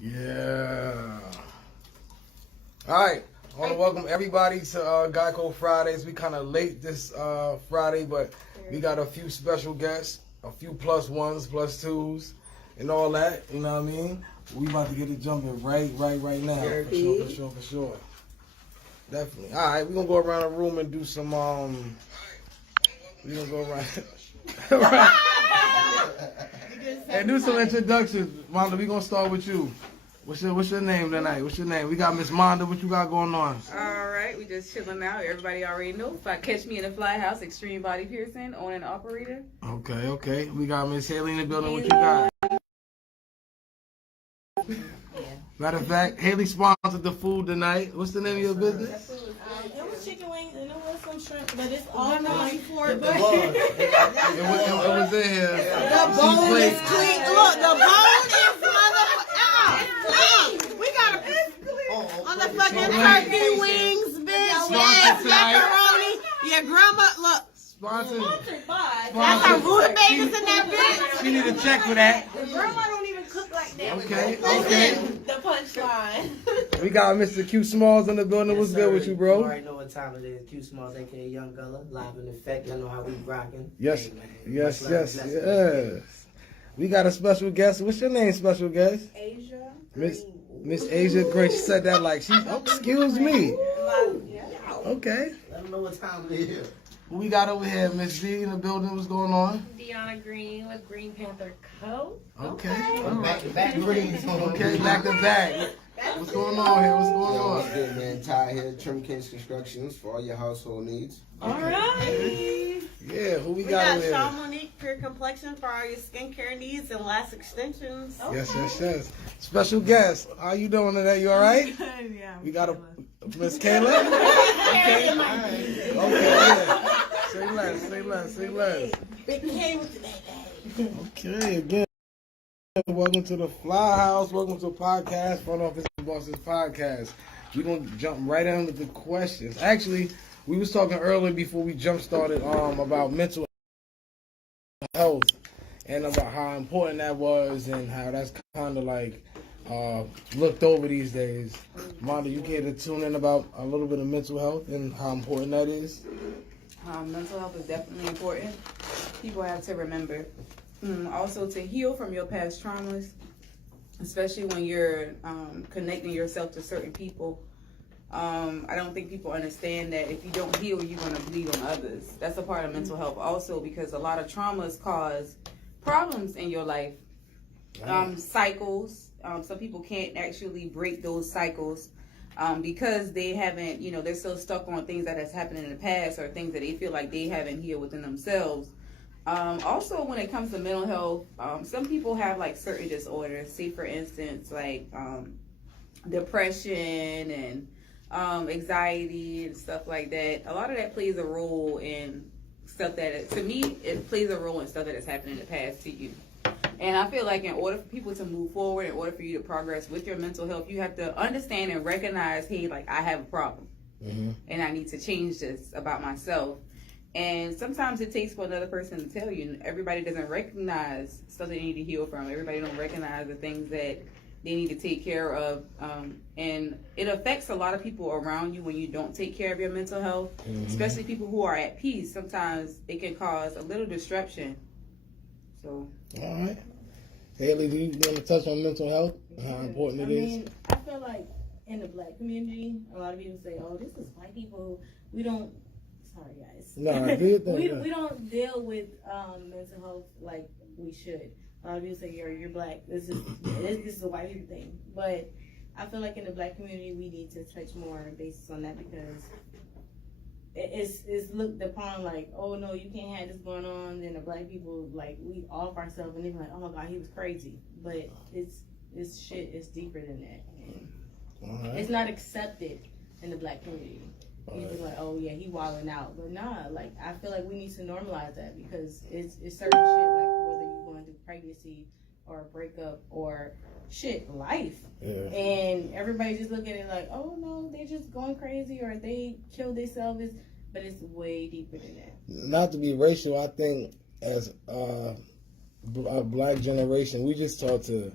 Yeah. All right. I want to welcome everybody to Geico Fridays. We kind of late this Friday, but we got a few special guests, a few plus ones, plus twos, and all that. You know what I mean? We about to get it jumping right now. For sure. Definitely. All right, we're going to go around the room and do some, we're going to go around. And do some introductions. Monda, we're going to start with you. What's your name tonight? What's your name? We got Miss Monda. What you got going on? All right, we just chilling out. Everybody already know. If I catch me in the fly house, extreme body piercing, owner and operator. Okay. We got Miss Haley in the building. What you got? Yeah. Matter of fact, Haley sponsored the food tonight. What's the name of your business? It was chicken wings and it was some shrimp, but it's all money for it. It was in here. The bone is clean. Look, the bone is clean. We got a motherfucking turkey wings, bitch. Yes, macaroni. Your grandma, look. Sponsored by. That's our rutabagas in that bitch. She need a check for that. Grandma don't even cook like that. Okay. The punchline. We got Mr. Q Smalls in the building. What's good with you, You bro? already know what time it is. Q Smalls, aka Young Gullah, live in effect. Y'all know how we rocking. Yes. Hey, man. Yes. Much love, blessings. We got a special guest. What's your name, special guest? Asia. Miss Asia Green. She said that like she. Oh, excuse me. Okay. Let them know what time it is. Who we got over here? Miss D in the building. What's going on? Deanna Green with Green Panther Co. Okay. Back to back greens. Okay, back to back. What's going on here? What's going What's on? good, man? Ty here, Trim Kings Constructions for all your household needs. All right. Yeah, who we We got got over here? Shaw Monique Pure Complexion for all your skincare needs and lash extensions. Yes. Special guest. How you doing today? You all right? Yeah. We got a Miss Kayla. Okay. Yeah. Say less. Big K with the baby. Okay, again. Welcome to the Fly House. Welcome to the podcast, Front Office Bosses Podcast. We're gonna jump right into the questions. Actually, we was talking earlier before we jump started about mental health and about how important that was and how that's kind of like looked over these days. Monda, you care to tune in about a little bit of mental health and how important that is? Mental health is definitely important. People have to remember. Also, to heal from your past traumas, especially when you're connecting yourself to certain people. I don't think people understand that if you don't heal, you're going to bleed on others. That's a part of mental health also, because a lot of traumas cause problems in your life. Cycles. Some people can't actually break those cycles because they haven't, they're so stuck on things that has happened in the past or things that they feel like they haven't healed within themselves. Also, when it comes to mental health, some people have like certain disorders. Say, for instance, like depression and anxiety and stuff like that. A lot of that plays a role in stuff that, to me, it plays a role in stuff that has happened in the past to you. And I feel like in order for people to move forward, in order for you to progress with your mental health, you have to understand and recognize, hey, like I have a problem, and I need to change this about myself. And sometimes it takes for another person to tell you. Everybody doesn't recognize stuff they need to heal from. Everybody don't recognize the things that they need to take care of. And it affects a lot of people around you when you don't take care of your mental health, especially people who are at peace. Sometimes it can cause a little disruption. So. All right. Haley, do you want to touch on mental health? How important it is? I feel like in the black community, a lot of people say, "Oh, this is white people. We don't." Sorry, guys. No, we don't deal with mental health like we should. A lot of people say, "You're black. This is a white people thing." But I feel like in the black community, we need to touch more basis on that because it's looked upon like, oh no, you can't have this going on. Then the black people, like, we off ourselves and they're like, oh my god, he was crazy. But it's shit. It's deeper than that. It's not accepted in the black community. People like, oh yeah, he wilding out. But nah, like I feel like we need to normalize that because it's certain shit, like whether you're going through pregnancy or a breakup or shit, life. Yeah. And everybody just look at it like, oh no, they just going crazy or they killed themselves. But it's way deeper than that. Not to be racial, I think as a black generation, we just taught to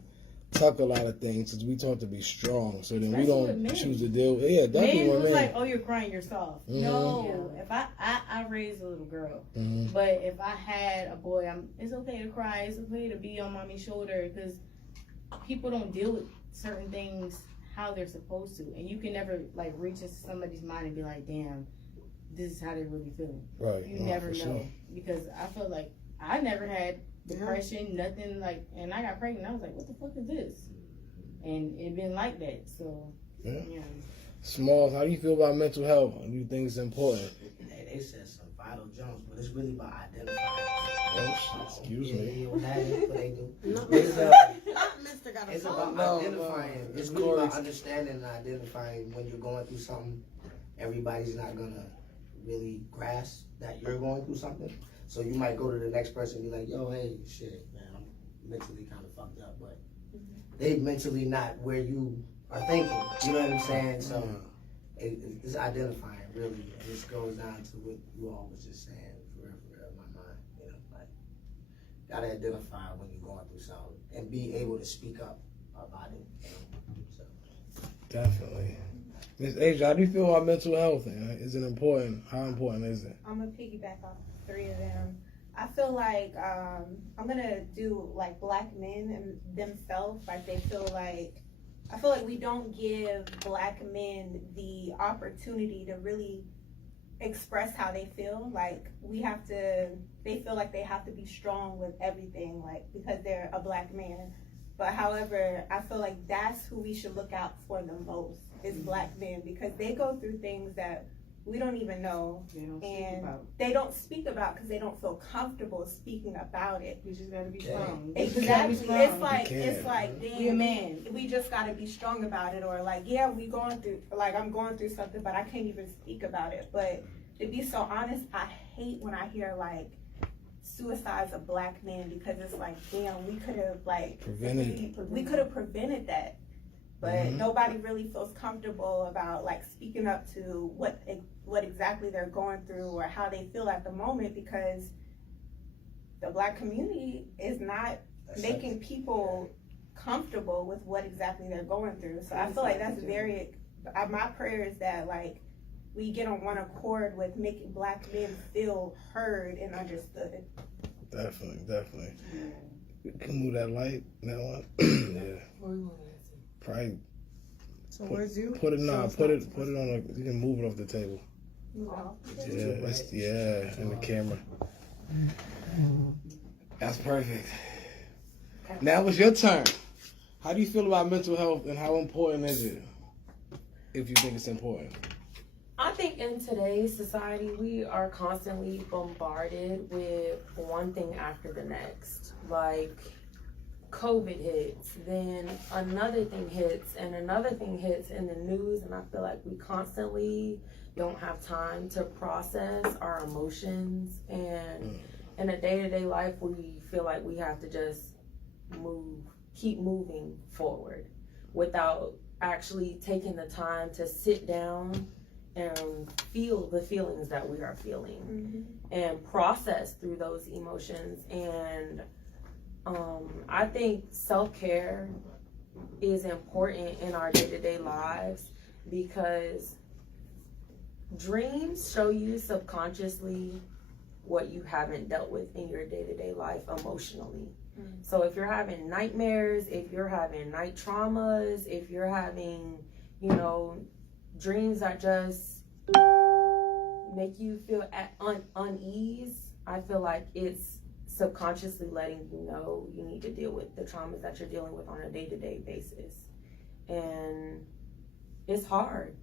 tuck a lot of things because we taught to be strong. So then we Especially with don't men. choose to deal. Yeah, definitely Men with was men. like, oh, you're crying, you're soft. Mhm. No, if I raised a little girl, but if I had a boy, it's okay to cry. It's okay to be on mommy's shoulder because people don't deal with certain things how they're supposed to, and you can never like reach into somebody's mind and be like, damn, this is how they're really feeling. Right. You No, never for know sure. because I feel like I never had depression, nothing like, and I got pregnant. I was like, what the fuck is this? And it been like that. So Yeah. yeah. Smalls, how do you feel about mental health? Do you think it's important? They said some vital jumps, but it's really about identifying. Oh, excuse me. Yeah, that's what they do. No. It's, Mister got a it's phone. about No, identifying. no. It's really about understanding and identifying when you're going through something. Everybody's not gonna really grasp that you're going through something. So you might go to the next person and be like, yo, hey, shit, man, I'm mentally kind of fucked up, but they mentally not where you are thinking. You know what I'm saying? So it's identifying, really. And this goes down to what you all was just saying, for real, in my mind. You know, like, gotta identify when you're going through something and be able to speak up about it. You know? So. Definitely. Miss Asia, how do you feel about mental health? Is it important? How important is it? I'm gonna piggyback off three of them. I feel like I'm gonna do like black men and themselves. Like they feel like I feel like we don't give black men the opportunity to really express how they feel. Like they feel like they have to be strong with everything, like because they're a black man. But however, I feel like that's who we should look out for the most is black men because they go through things that we don't even know they don't speak about because they don't feel comfortable speaking about it. You just gotta be strong. Exactly. It's like Be a man. we just gotta be strong about it, or like, yeah, I'm going through something, but I can't even speak about it. But to be so honest, I hate when I hear like suicides of black men because it's like, damn, we could have like we could have prevented that. But nobody really feels comfortable about like speaking up to what exactly they're going through or how they feel at the moment because the black community is not making people comfortable with what exactly they're going through. So I feel like that's my prayer is that like we get on one accord with making black men feel heard and understood. Definitely. You can move that light. That one. Yeah. Probably. So where's you? Put it on. You can move it off the table. Yeah, in the camera. That's perfect. Now it's your turn. How do you feel about mental health and how important is it? If you think it's important. I think in today's society, we are constantly bombarded with one thing after the next. Like, COVID hits, then another thing hits, and another thing hits in the news, and I feel like we constantly don't have time to process our emotions, and in a day-to-day life, we feel like we have to just keep moving forward without actually taking the time to sit down and feel the feelings that we are feeling and process through those emotions. And I think self-care is important in our day-to-day lives because dreams show you subconsciously what you haven't dealt with in your day-to-day life emotionally. So if you're having nightmares, if you're having night traumas, if you're having, dreams that just make you feel at unease, I feel like it's subconsciously letting you know you need to deal with the traumas that you're dealing with on a day-to-day basis. And it's hard.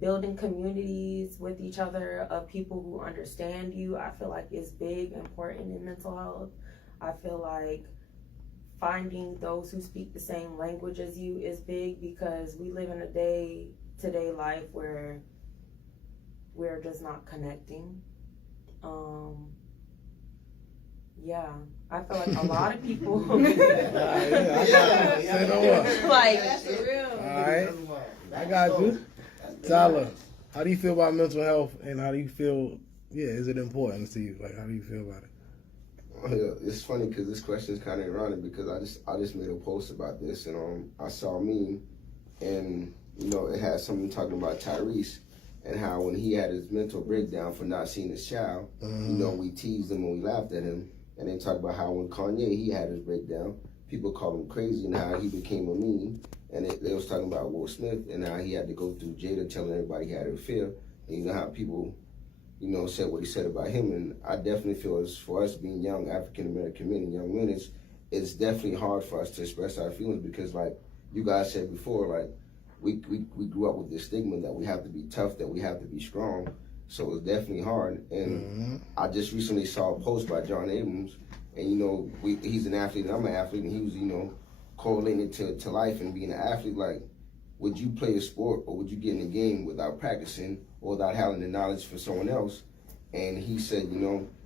Building communities with each other of people who understand you, I feel like is big, important in mental health. I feel like finding those who speak the same language as you is big because we live in a day-to-day life where we're just not connecting. I feel like a lot of people That's real. Alright. I got you. Tyler, how do you feel about mental health and how do you feel is it important to you? Like how do you feel about it? It's funny because this question is kind of ironic because I just made a post about this and I saw a meme and it had something talking about Tyrese and how when he had his mental breakdown for not seeing his child, we teased him and we laughed at him, and they talked about how when Kanye he had his breakdown, people called him crazy and how he became a meme, and they was talking about Will Smith and how he had to go through Jada telling everybody he had an affair, and how people said what he said about him. And I definitely feel as for us being young African American men and young men, it's definitely hard for us to express our feelings because, like you guys said before, like we grew up with this stigma that we have to be tough, that we have to be strong. So it's definitely hard. And I just recently saw a post by John Abrams, and he's an athlete and I'm an athlete, and he was correlating it to life and being an athlete. Like, would you play a sport or would you get in a game without practicing or without having the knowledge for someone else? And he said,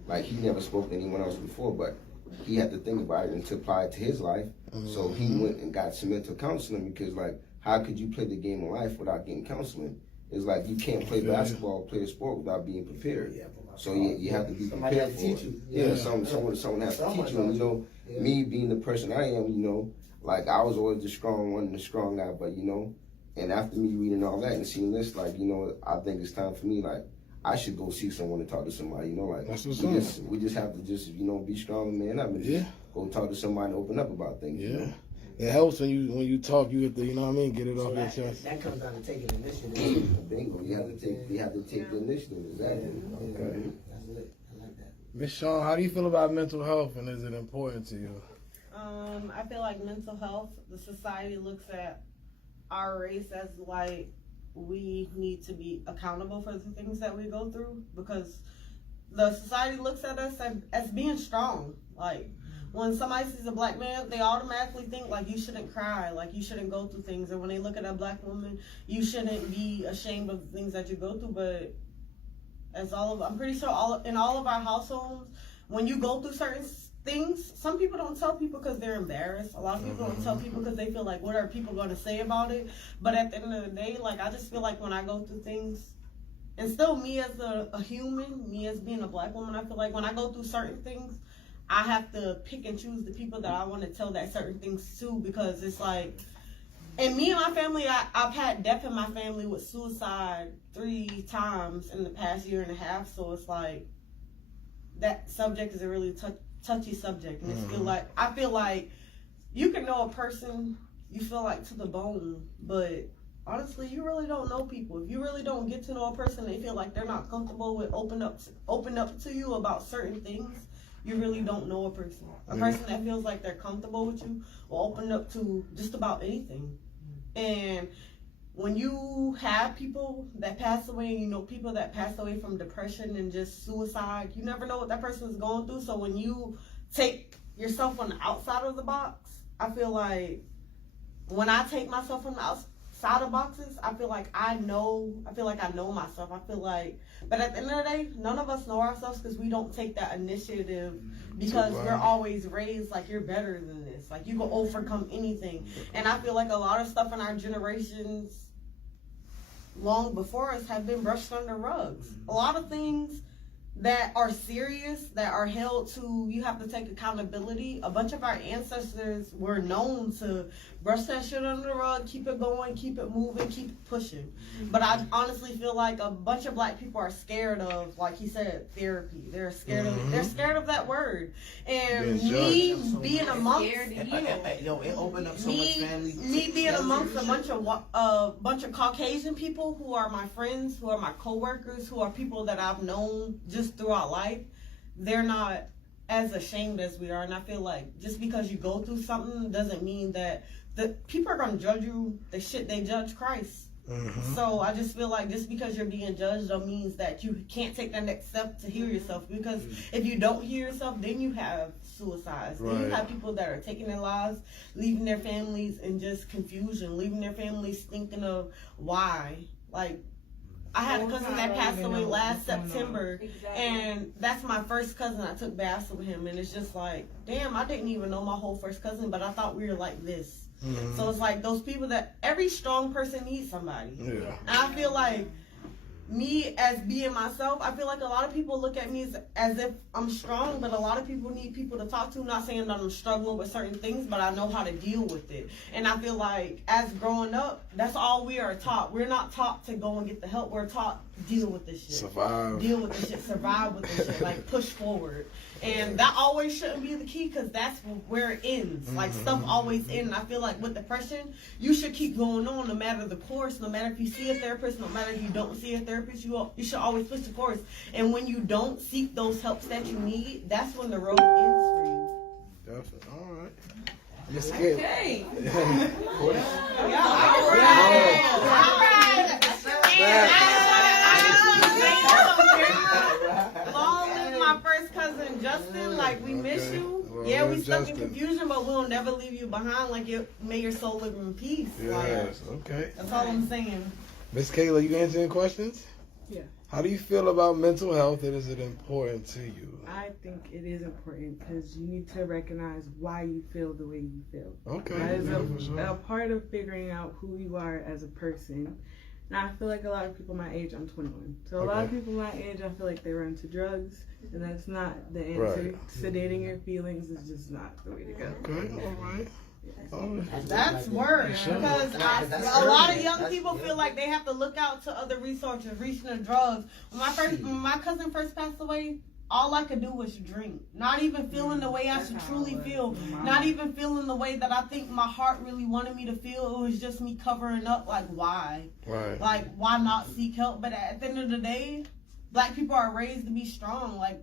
like he never spoke to anyone else before, but he had to think about it and to apply it to his life. So he went and got some mental counseling because, like, how could you play the game of life without getting counseling? It's like you can't play basketball, play a sport without being prepared. So you have to be prepared for it. Yeah, someone has to teach you. And me being the person I am, like I was always the strong one, the strong guy, but and after me reading all that and seeing this, like, I think it's time for me, like, I should go see someone and talk to somebody, like, we just have to be strong and man up and go talk to somebody and open up about things. Yeah. It helps when you talk, you have to, get it off your chest. That comes down to taking initiative. Bingo, you have to take the initiative, exactly. Okay. That's lit. I like that. Miss Shawn, how do you feel about mental health and is it important to you? I feel like mental health, the society looks at our race as like we need to be accountable for the things that we go through because the society looks at us as being strong. Like when somebody sees a black man, they automatically think like you shouldn't cry, like you shouldn't go through things. And when they look at a black woman, you shouldn't be ashamed of the things that you go through. But I'm pretty sure in all of our households, when you go through certain things, some people don't tell people because they're embarrassed. A lot of people don't tell people because they feel like, what are people going to say about it? But at the end of the day, like, I just feel like when I go through things, and still me as a human, me as being a black woman, I feel like when I go through certain things, I have to pick and choose the people that I want to tell that certain things to, because it's like, and me and my family, I've had death in my family with suicide 3 times in the past year and a half, so it's like, that subject is a really touchy subject, and I feel like you can know a person, you feel like to the bone, but honestly, you really don't know people. If you really don't get to know a person, they feel like they're not comfortable with open up to you about certain things. You really don't know a person. A person that feels like they're comfortable with you will open up to just about anything. And when you have people that pass away, people that pass away from depression and just suicide, you never know what that person is going through. So when you take yourself on the outside of the box, I feel like when I take myself on the outside of boxes, I feel like I know myself. I feel like, but at the end of the day, none of us know ourselves because we don't take that initiative because we're always raised like you're better than this. Like you can overcome anything. And I feel like a lot of stuff in our generations long before us have been brushed under rugs. A lot of things that are serious, that are held to, you have to take accountability. A bunch of our ancestors were known to brush that shit under the rug, keep it going, keep it moving, keep it pushing. But I honestly feel like a bunch of black people are scared of, like he said, therapy. They're scared of it. They're scared of that word. And me being amongst it opened up so much family. Me being amongst a bunch of Caucasian people who are my friends, who are my coworkers, who are people that I've known just throughout life, they're not as ashamed as we are. And I feel like just because you go through something doesn't mean that the people are going to judge you the shit they judge Christ. So I just feel like just because you're being judged don't means that you can't take that next step to heal yourself, because if you don't heal yourself, then you have suicides. Then you have people that are taking their lives, leaving their families in just confusion, leaving their families thinking of why. Like, I had a cousin that passed away last September, and that's my first cousin. I took baths with him, and it's just like, damn, I didn't even know my whole first cousin, but I thought we were like this. So it's like those people that every strong person needs somebody. And I feel like me as being myself, I feel like a lot of people look at me as if I'm strong, but a lot of people need people to talk to. Not saying that I'm struggling with certain things, but I know how to deal with it. And I feel like as growing up, that's all we are taught. We're not taught to go and get the help. We're taught deal with this shit. Survive. Deal with this shit. Survive with this shit. Like push forward. And that always shouldn't be the key, because that's where it ends. Like stuff always ends. And I feel like with depression, you should keep going on no matter the course, no matter if you see a therapist, no matter if you don't see a therapist, you should always push the course. And when you don't seek those helps that you need, that's when the road ends for you. Definitely. All right. Miss Kayla. Okay. Long live my first cousin Justin. Like, we miss you. Well, Yeah, we stuck Justin. in confusion, but we'll never leave you behind. Like, may your soul live in peace. Yes. Like, Okay. that's all I'm saying. Miss Kayla, you answering questions? Yeah. How do you feel about mental health, and is it important to you? I think it is important because you need to recognize why you feel the way you feel. Okay. That is Yeah, for sure. a part of figuring out who you are as a person. And I feel like a lot of people my age, I'm 21. So a lot of Okay. people my age, I feel like they run to drugs, and that's not the answer. Right. Sedating your feelings is just not the way to go. Okay. All right. All right. That's worse, Sure. because a lot of young people feel like they have to look out to other resources, reaching the drugs. When my cousin first passed away, all I could do was drink. Not even feeling the way I should truly feel. Not even feeling the way that I think my heart really wanted me to feel. It was just me covering up. Like, why? Right. Like, why not seek help? But at the end of the day, black people are raised to be strong. Like,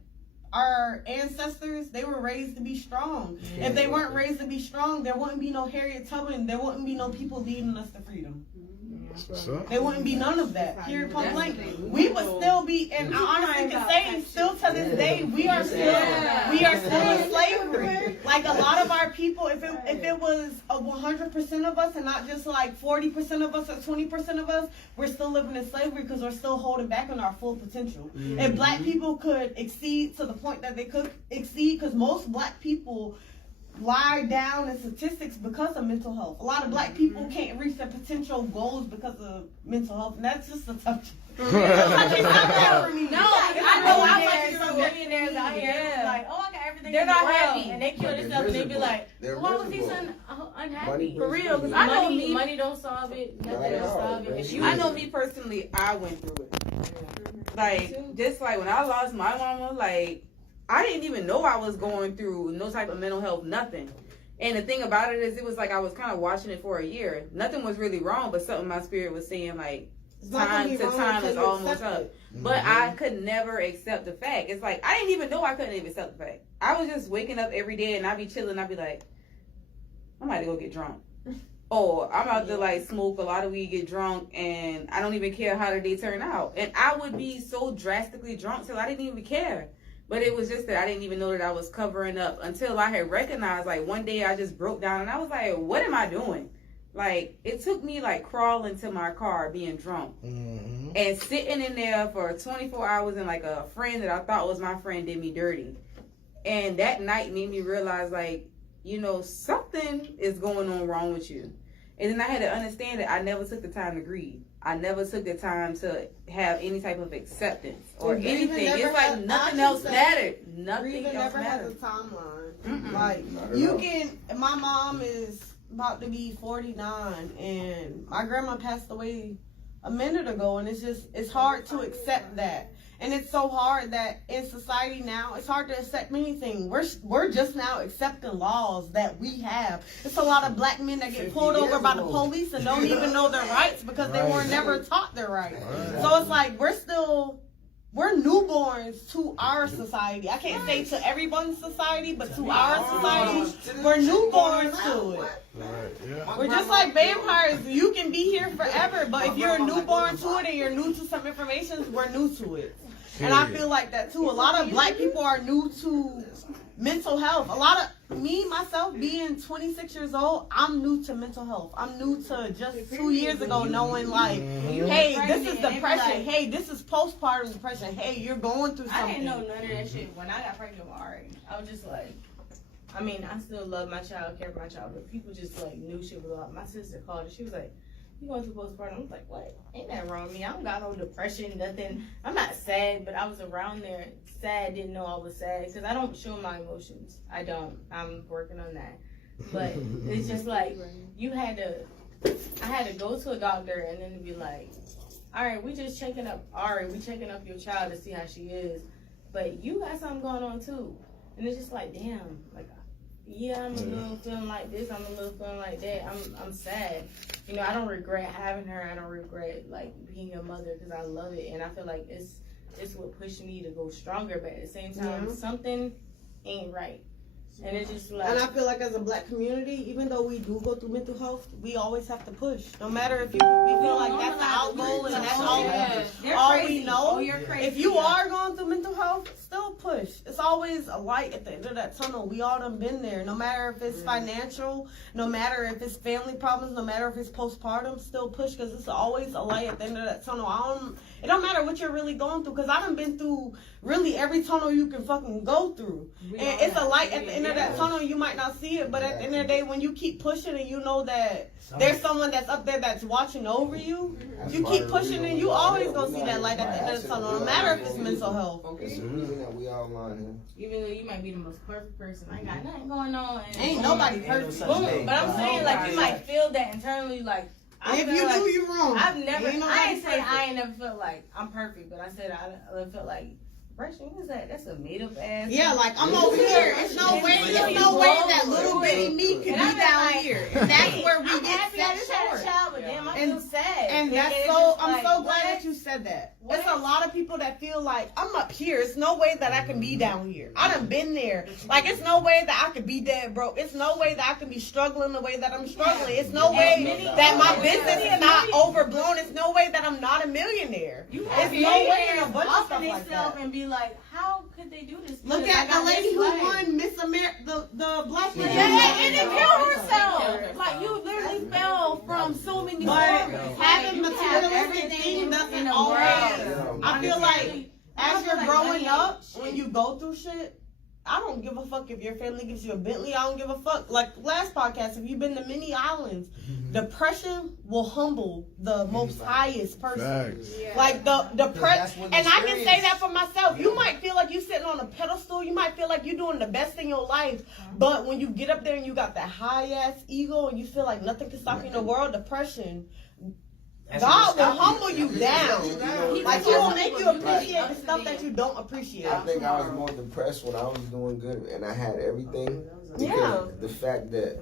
our ancestors, they were raised to be strong. Yeah. If they weren't raised to be strong, there wouldn't be no Harriet Tubman. There wouldn't be no people leading us to freedom. That's what's up. There wouldn't be none of that. Period. Point blank. We would still be, and I honestly can say, still to this day, we are still in slavery. Like a lot of our people, if it was 100% of us and not just like 40% of us or 20% of us, we're still living in slavery because we're still holding back on our full potential. If black people could exceed to the point that they could exceed, because most black people lie down in statistics because of mental health. A lot of black people can't reach their potential goals because of mental health, and that's just a tough. No, I know I watch some millionaires out here like, oh, I got everything. They're not happy, and they kill themselves, and they be like, why was he so unhappy? For real, because I know money don't solve it. Nothing don't solve it. I know me personally, I went through it. Like, just like when I lost my mama, like, I didn't even know I was going through no type of mental health, nothing. And the thing about it is, it was like I was kind of watching it for a year. Nothing was really wrong, but something in my spirit was saying, like, time is almost up. But I could never accept the fact. It's like, I didn't even know I couldn't even accept the fact. I was just waking up every day and I'd be chilling. I'd be like, I'm about to go get drunk. Or I'm about to like smoke a lot of weed, get drunk, and I don't even care how the day turn out. And I would be so drastically drunk till I didn't even care. But it was just that I didn't even know that I was covering up until I had recognized, like, one day I just broke down and I was like, what am I doing? Like, it took me like crawling to my car being drunk and sitting in there for 24 hours, and like a friend that I thought was my friend did me dirty. And that night made me realize, like, you know, something is going on wrong with you. And then I had to understand that I never took the time to grieve. I never took the time to have any type of acceptance or anything. It's like nothing else mattered. Nothing else never has a mattered. timeline. Like, you can, my mom is about to be 49, and my grandma passed away a minute ago, and it's hard to accept that. And it's so hard that in society now, it's hard to accept anything. We're just now accepting laws that we have. It's a lot of black men that get pulled over by the police and don't even know their rights because they were never taught their rights. So it's like we're newborns to our society. I can't say to everyone's society, but to our society, we're newborns to it. We're just like vampires. You can be here forever, but if you're a newborn to it and you're new to some information, we're new to it. And I feel like that too. A lot of black people are new to mental health. A lot of me, myself, being 26 years old, I'm new to mental health. I'm new to just 2 years ago knowing, like, hey, this is depression. Hey, this is postpartum depression. Hey, you're going through something. I didn't know none of that shit when I got pregnant with Ari. I was just like, I mean, I still love my child, care for my child, but people just like knew shit was off. My sister called and she was like, you going through postpartum. I was like, what? Ain't that wrong with me? I don't got no depression, nothing. I'm not sad, but I was around there sad, didn't know I was sad because I don't show my emotions. I don't. I'm working on that. But it's just like I had to go to a doctor and then be like, all right, we just checking up Ari, we checking up your child to see how she is. But you got something going on too. And it's just like, damn, like, yeah, I'm a little feeling like this, I'm a little feeling like that. I'm sad. You know, I don't regret having her. I don't regret like being a mother because I love it, and I feel like it's what pushed me to go stronger. But at the same time, something ain't right, and it's just like. And I feel like as a black community, even though we do go through mental health, we always have to push. No matter if we feel like that's the outgoal and that's all we know. Oh, you're crazy. If you are going through mental health, still push. It's always a light at the end of that tunnel. We all done been there. No matter if it's financial, no matter if it's family problems, no matter if it's postpartum, still push because it's always a light at the end of that tunnel. It don't matter what you're really going through because I done been through really every tunnel you can fucking go through. And it's a light at the end of that tunnel. You might not see it, but at the end of the day, when you keep pushing and you know that there's someone that's up there that's watching over you, you keep pushing and you always gonna see that light at the end of the tunnel, no matter if it's mental health. It's the reason that we all line here. Even though you might be the most perfect person, I ain't got nothing going on. And Ain't nobody perfect. But I'm saying, like, you might feel that internally, like, If you do, you wrong. I've never, Ain't nobody I ain't say perfect. I ain't never felt like I'm perfect, but I said I felt like, Russian, what is that? That's a made up ass. Yeah, like I'm over here. It's no way that little bitty me could be down here. And that's where we I'm get happy I just had a short. child, but damn, I feel sad. And that's it's so, just I'm like, so glad what? that you said that. What? There's a lot of people that feel like, I'm up here. It's no way that I can be down here. I done been there. Like, it's no way that I could be dead broke. It's no way that I can be struggling the way that I'm struggling. It's no way that my business is not overblown. It's no way that I'm not a millionaire. It's no way in a bunch of stuff like that. And be like, how could they do this? Look Because at I got the lady this who flag. won Miss America, the black lady. And it killed herself. Like, you literally fell from so many But stories. having Like, you have materialistic everything things in doesn't the always. world. I feel like as you're like growing money up, ain't shit. when you go through shit, I don't give a fuck if your family gives you a Bentley. I don't give a fuck. Like last podcast, if you've been to many islands, depression will humble the most highest person. Like the depression, and I can say that for myself. You might feel like you're sitting on a pedestal. You might feel like you're doing the best in your life, but when you get up there and you got that high ass ego and you feel like nothing can stop you in the world, depression. God will humble you down. Like, He will make you appreciate the stuff that you don't appreciate. I think I was more depressed when I was doing good and I had everything. Because Yeah. the fact that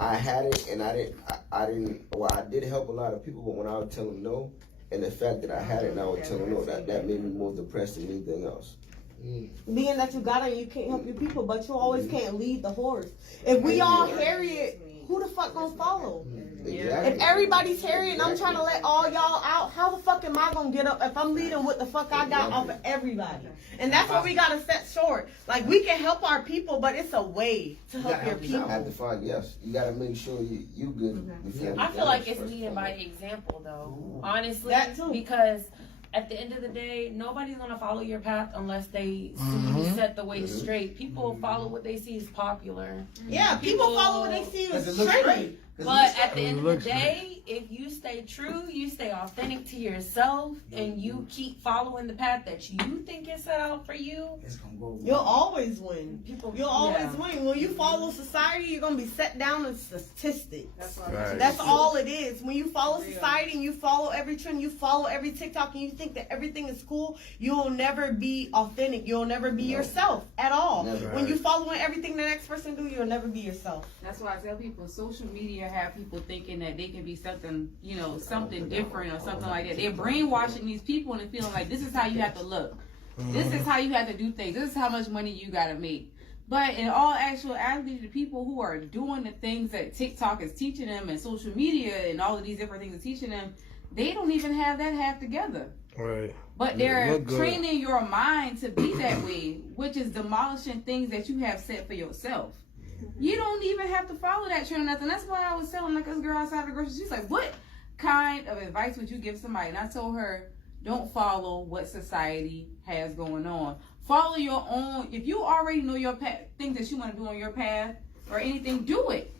I had it and I did help a lot of people, but when I would tell them no, and the fact that I had it and I would tell them no, that made me more depressed than anything else. Being that you got it, you can't help your people, but you always can't lead the horse. If we all Harriet, who the fuck gonna follow? Exactly. If everybody's Harriet and I'm trying to let all y'all out, how the fuck am I gonna get up if I'm leading what the fuck I got off of everybody? And that's what we gotta set short. Like, we can help our people, but it's a way to help your You have people. to find, yes. You got to make sure you good. before I you feel like first it's leading come by up. example, though. Honestly, That too. because at the end of the day, nobody's gonna follow your path unless they see you set the way straight. People follow what they see is popular. Yeah, people follow what they see Because as it looks trendy. great. But at the end of the day, if you stay true, you stay authentic to yourself, and you keep following the path that you think is set out for you, It's gonna go. You'll always win. people. You'll always win. When you follow society, you're gonna be set down as statistics. Right. That's all it is. When you follow society and you follow every trend, you follow every TikTok, and you think that everything is cool, you'll never be authentic. You'll never be yourself at all. Never. When you following everything the next person do, you'll never be yourself. That's why I tell people social media have people thinking that they can be something, something different or something like that. They're brainwashing these people and feeling like this is how you have to look. This is how you have to do things. This is how much money you gotta make. But in all actuality, the people who are doing the things that TikTok is teaching them and social media and all of these different things are teaching them, they don't even have that half together. Right. But they're Look good. training your mind to be that way, which is demolishing things that you have set for yourself. You don't even have to follow that trend or nothing. That's why I was telling like this girl outside the grocery. She's like, "What kind of advice would you give somebody?" And I told her, "Don't follow what society has going on. Follow your own. If you already know your path, things that you want to do on your path or anything, do it.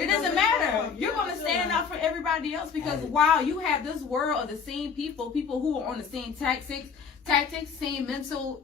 It doesn't matter. You're gonna stand up out for everybody else because wow, you have this world of the same people who are on the same tactics, same mental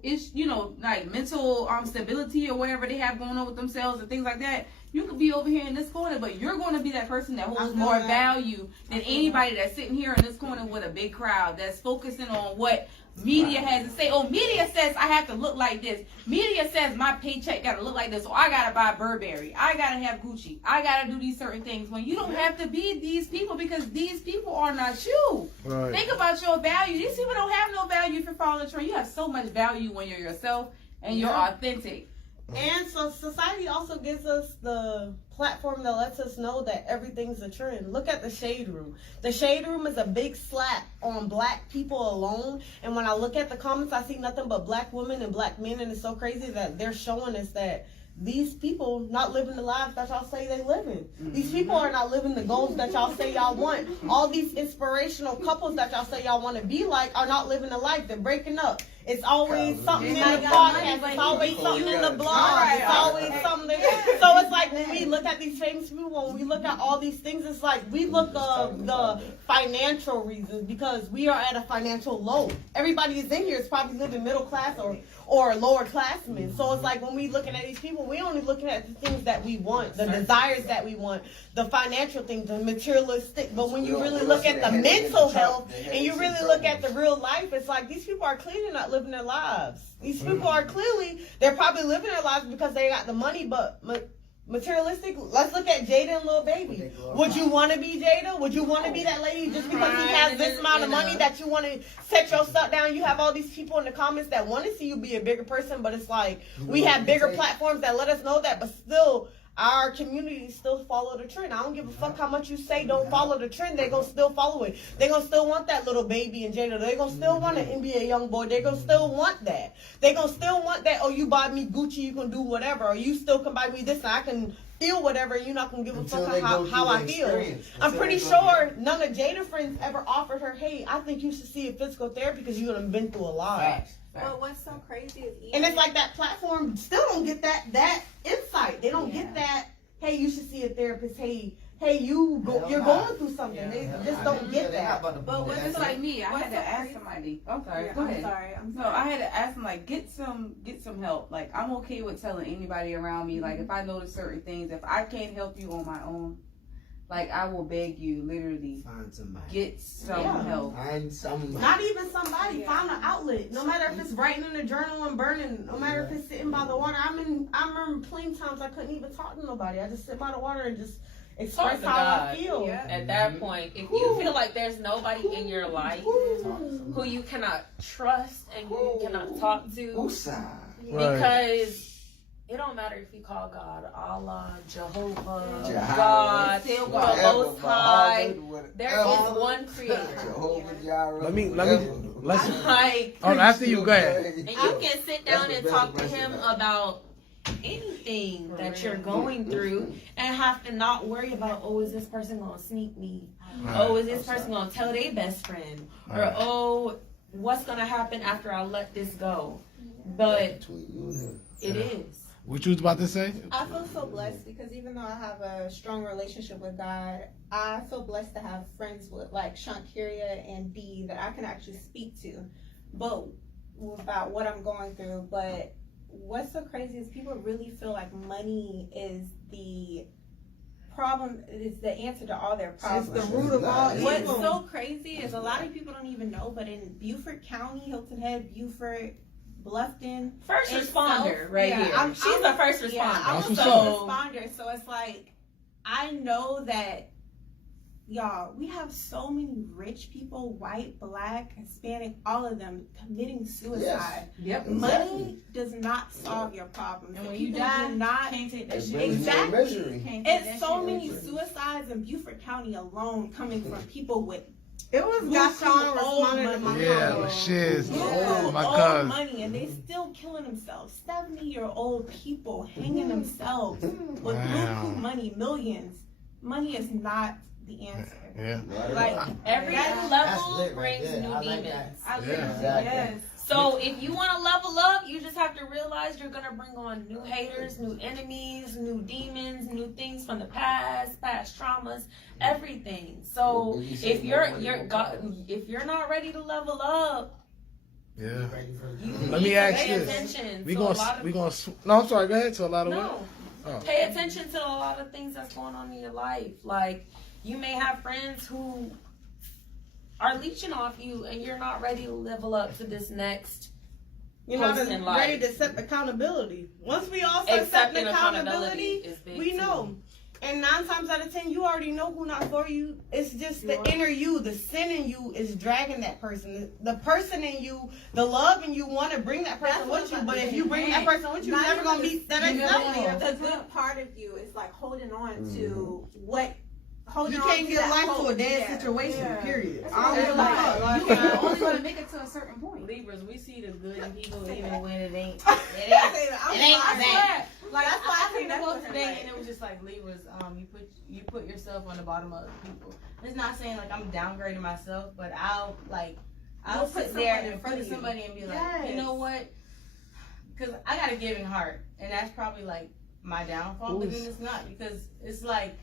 like mental stability or whatever they have going on with themselves and things like that. You could be over here in this corner, but you're going to be that person that holds more value than anybody that's sitting here in this corner with a big crowd that's focusing on what media has to say. Oh, media says I have to look like this. Media says my paycheck got to look like this. Or I got to buy Burberry. I got to have Gucci. I got to do these certain things. When you don't have to be these people because these people are not you. Right. Think about your value. These people don't have no value if you're following the trend. You have so much value when you're yourself and you're authentic. And so society also gives us the platform that lets us know that everything's a trend. Look at the Shade Room. The Shade Room is a big slap on black people alone. And when I look at the comments, I see nothing but black women and black men. And it's so crazy that they're showing us that these people not living the lives that y'all say they live in. These people are not living the goals that y'all say y'all want. All these inspirational couples that y'all say y'all want to be like are not living the life. They're breaking up. It's always something in the podcast. It's always something in the blog. It's always something. So it's like when we look at these famous people, when we look at all these things, it's like we look at the financial reasons because we are at a financial low. Everybody is in here is probably living middle class or lower classmen. So it's like when we looking at these people, we only looking at the things that we want, the desires that we want, the financial things, the materialistic. But when you really look at the mental health and you really look at the real life, it's like these people are clearly not living their lives. These people are clearly, they're probably living their lives because they got the money, but materialistic. Let's look at Jada and Lil Baby. Would you want to be Jada? Would you want to be that lady just because he has this amount of money that you want to set your stuff down? You have all these people in the comments that want to see you be a bigger person, but it's like we have bigger platforms that let us know that, but still our community still follow the trend. I don't give a fuck how much you say don't follow the trend. They gonna still follow it. They gonna still want that Little Baby and Jada. They gonna still want an NBA young boy. They gonna still want that. They gonna still want that. Oh, you buy me Gucci, you can do whatever. Or you still can buy me this and I can feel whatever. You're not gonna give a fuck how I feel. I'm pretty sure none of Jada friends ever offered her, hey, I think you should see a physical therapy because you done been through a lot. But what's so crazy is And it's like that platform still don't get that insight. They don't get that, hey, you should see a therapist. Hey, you're going through something. They just don't get that. But what's like me, I had to ask somebody. I'm sorry. Yeah, Go ahead. I'm sorry. No, I had to ask them like get some help. Like I'm okay with telling anybody around me. Like if I notice certain things, if I can't help you on my own, like I will beg you, literally, Find somebody. get some help. Find somebody. Not even somebody. Find an outlet. No matter if it's writing in a journal and burning. No matter if it's sitting by the water. I remember plenty times I couldn't even talk to nobody. I just sit by the water and just express how I feel. At that point, if you feel like there's nobody in your life who you cannot trust and who you cannot talk to, because it don't matter if you call God Allah, Jehovah, God, the Most High. There is one Creator. Let's Like, after you go ahead. and you can sit down and talk to Him about anything that you're going through and have to not worry about, oh, is this person gonna sneak me? Oh, is this person gonna tell their best friend? Or oh, what's gonna happen after I let this go? But it is. What you was about to say? I feel so blessed because even though I have a strong relationship with God, I feel blessed to have friends with like Shankiria and B that I can actually speak to, but about what I'm going through. But what's so crazy is people really feel like money is the problem, is the answer to all their problems. It's the root of all evil. What's so crazy is a lot of people don't even know, but in Beaufort County, Hilton Head, Beaufort, Bluffton, First it's responder so, right yeah, here. She's a first responder. Yeah, I'm a That's first what's responder, so it's like I know that y'all, we have so many rich people, white, black, Hispanic, all of them committing suicide. Yep. Money does not solve your problems. And when People you die, do not can't take that It shit. brings you to Exactly. misery. Can't take that It's so shit. many suicides in Beaufort County alone coming from people with It was Gaston responding to my Yeah, comment. shiz. old My cousin. money, and they still killing themselves. 70-year-old people hanging themselves with buku money, millions. Money is not the answer. Yeah. Like Every That's level lit right brings there. new I like demons. that. I Yeah. literally, Exactly. yes. So if you want to level up, you just have to realize you're going to bring on new haters, new enemies, new demons, new things from the past traumas, everything. So if you're not ready to level up, Yeah. you Let need me to ask pay this. attention. We to a gonna lot of- we gonna. No, I'm sorry. Go ahead. To a lot of women. No. Oh. Pay attention to a lot of things that's going on in your life. Like, you may have friends who are leeching off you and you're not ready to level up to this next You're not person ready life. to accept accountability. Once we all start accepting accountability, is big we too. know. And 9 times out of 10, you already know who not for you. It's just the inner you, the sin in you is dragging that person. The person in you, the love in you want to bring that person with you. But if you bring that person with you, you're never going to meet that example. The good part of you is like holding on to what. Holding You on can't to get that life hope. to a dead Yeah. situation, Yeah. period. That's I don't what give a I'm fuck. like. You're only going to make it to a certain point. Libras, we see the good in people even when it ain't. I'm It ain't sorry. that. Like That's why I I seen the connect post with him, today, like- and it was just like Libras. You put yourself on the bottom of other people. It's not saying like I'm downgrading myself, but I'll You'll put sit there someone in in front front of of you. somebody and be like, Yes. you know what? Because I got a giving heart, and that's probably like my downfall. But then it's not, because it's like,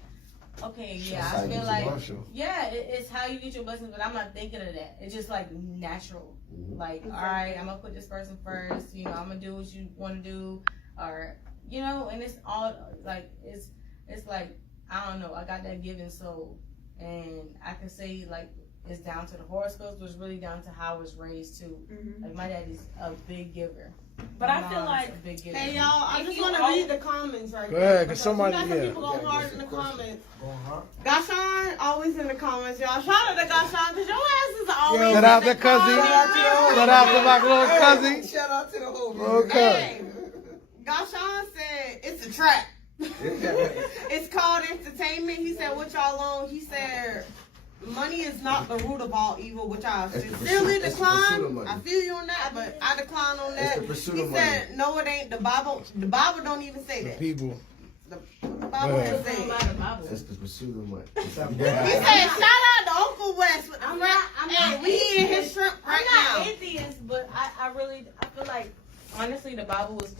okay, yeah, I feel like, yeah, it's how you get your blessings, but I'm not thinking of that. It's just like natural. Like, all right, I'm gonna put this person first. You know, I'm gonna do what you want to do, or you know, and it's all like it's like, I don't know. I got that giving soul, and I can say like it's down to the horoscopes, but it's really down to how I was raised too. Like my dad is a big giver, But My I feel mom's like a big giver. Hey y'all, I If just you want to all- read the comments right Go ahead, now, 'cause because somebody- we got some yeah. people going Yeah, hard get in the some questions. comments. Going hard. Gashan, always in the comments, y'all. Shout out to Gashan, because your ass is always Shout in out the to cousin. comments. Shout out to my little cousin. Shout out to the whole Little video. Hey, Gashan said it's a trap. It's called entertainment. He said, what y'all on? He said, money is not the root of all evil, which I It's the sincerely pursuit- it's the pursuit of decline. money. I feel you on that, but I decline on It's that. the pursuit He of said, no, it ain't. The Bible don't even say that. People. The Bible Yeah. has said it. It's the pursuit of money. He said, shout out to Uncle West with the I'm shrimp. not- I'm Hey, not we eating his atheist. shrimp I'm right not now. atheist, but I feel like honestly the Bible was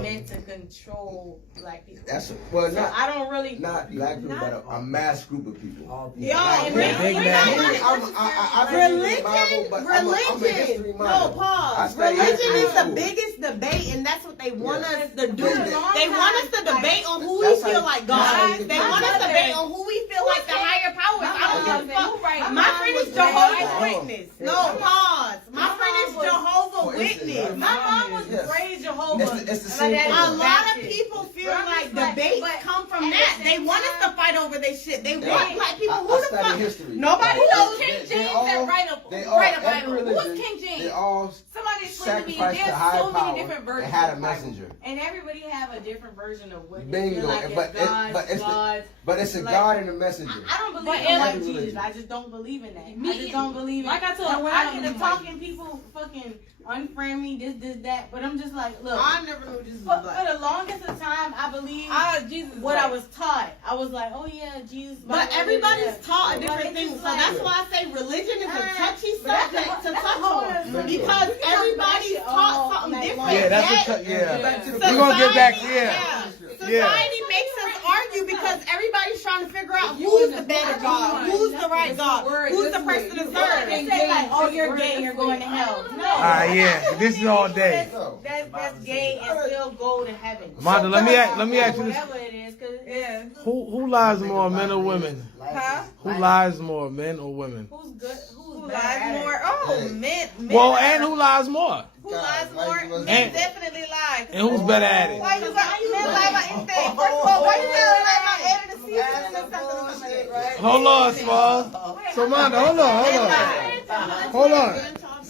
meant to control black people. That's So not I don't really. not black people, but a mass group of people. All people. Yo, Like, man, big we man. not- I believe in the Bible, but I'm a history religion. minor. No, I pause. study Religion history is the school. biggest debate, and that's what they want Yeah. us to do. But They want us to debate on who we That's how feel you- like that's how God. you They get want to us to it. debate on who we feel like the higher powers. I don't give a fuck. Right. My friend is Jehovah's Witness. No, pause. My My friend is mom was- Jehovah's For instance, Witness. right? My mom was Yes. raised Jehovah. It's the and same my dad thing. A was lot of Baptist. people feel But I'm like just like, debates but come from at the that. same They want us time- to fight over their shit. They Yeah. want black people. I Who the study fuck? history. Nobody Like, knows they- King they James all- that write They a all, Bible. every Who was religion, King they James? all somebody explained to me sacrificed there's to higher so many power different and versions had a of the Bible. messenger. And everybody have a different version of what Bingo. they feel like But is it- but it's the- God's. But it's a Like, God and a messenger. I don't believe But in in white religion. Jesus. I just don't believe in that. Me I just don't believe in. like I told and when I I don't get believe to in white talking, people fucking unfriend me, this, that. But I'm just like, look. I never knew Jesus For was black. the longest of time, I believed Jesus is what I white. was taught. I was like, oh yeah, Jesus. But Bible, everybody's yeah. taught a But different it's thing, just so like- that's why I say religion is a touchy but that's subject a- to that's a touch whole on other- because We can talk about everybody's shit taught all something night different. long. Yeah, that's Yet, a yeah. Back to the We're gonna get back. society- Yeah. Society makes us argue because everybody's trying to figure out who's the better God, who's the right God, who's the person to They serve. say like, oh, you're gay, you're going to hell. No. Yeah. This is all day. No. That's gay and still go to heaven. Monda, let me ask you this: Whatever it is, cause Yeah. Who lies more, men or women? Huh? Who lies more, men or women? who's good? Who's Who bad at lies it? more? Oh, men. Well, and who lies more? Who lies more? And- Men definitely lie. And who's better at it? Why you got men lie about anything? First of all, why you lie about adding the season and something or something, right? Hold on, Small. So, Monda, hold on. Hold on.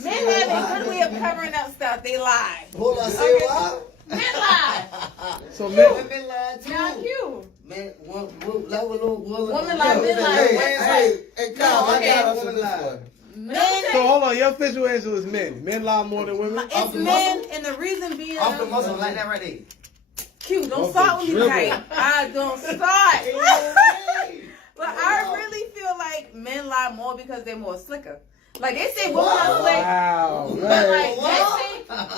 Men have a good way of covering up stuff. They lie. Hold on, say what? Men lie. So, men. Women lie too. Not you. Man, woman lie, men lie. Hey, Kyle, I Okay. got us on this one. Men. So, hold on. Your official answer is men. Men lie more than women? It's men, and the reason being, Off the muscle like that right there. Q, don't Off start the with me dribble. tonight. I don't start. But I really feel like men lie more because they're more slicker. Like they say women are slick. Wow. But like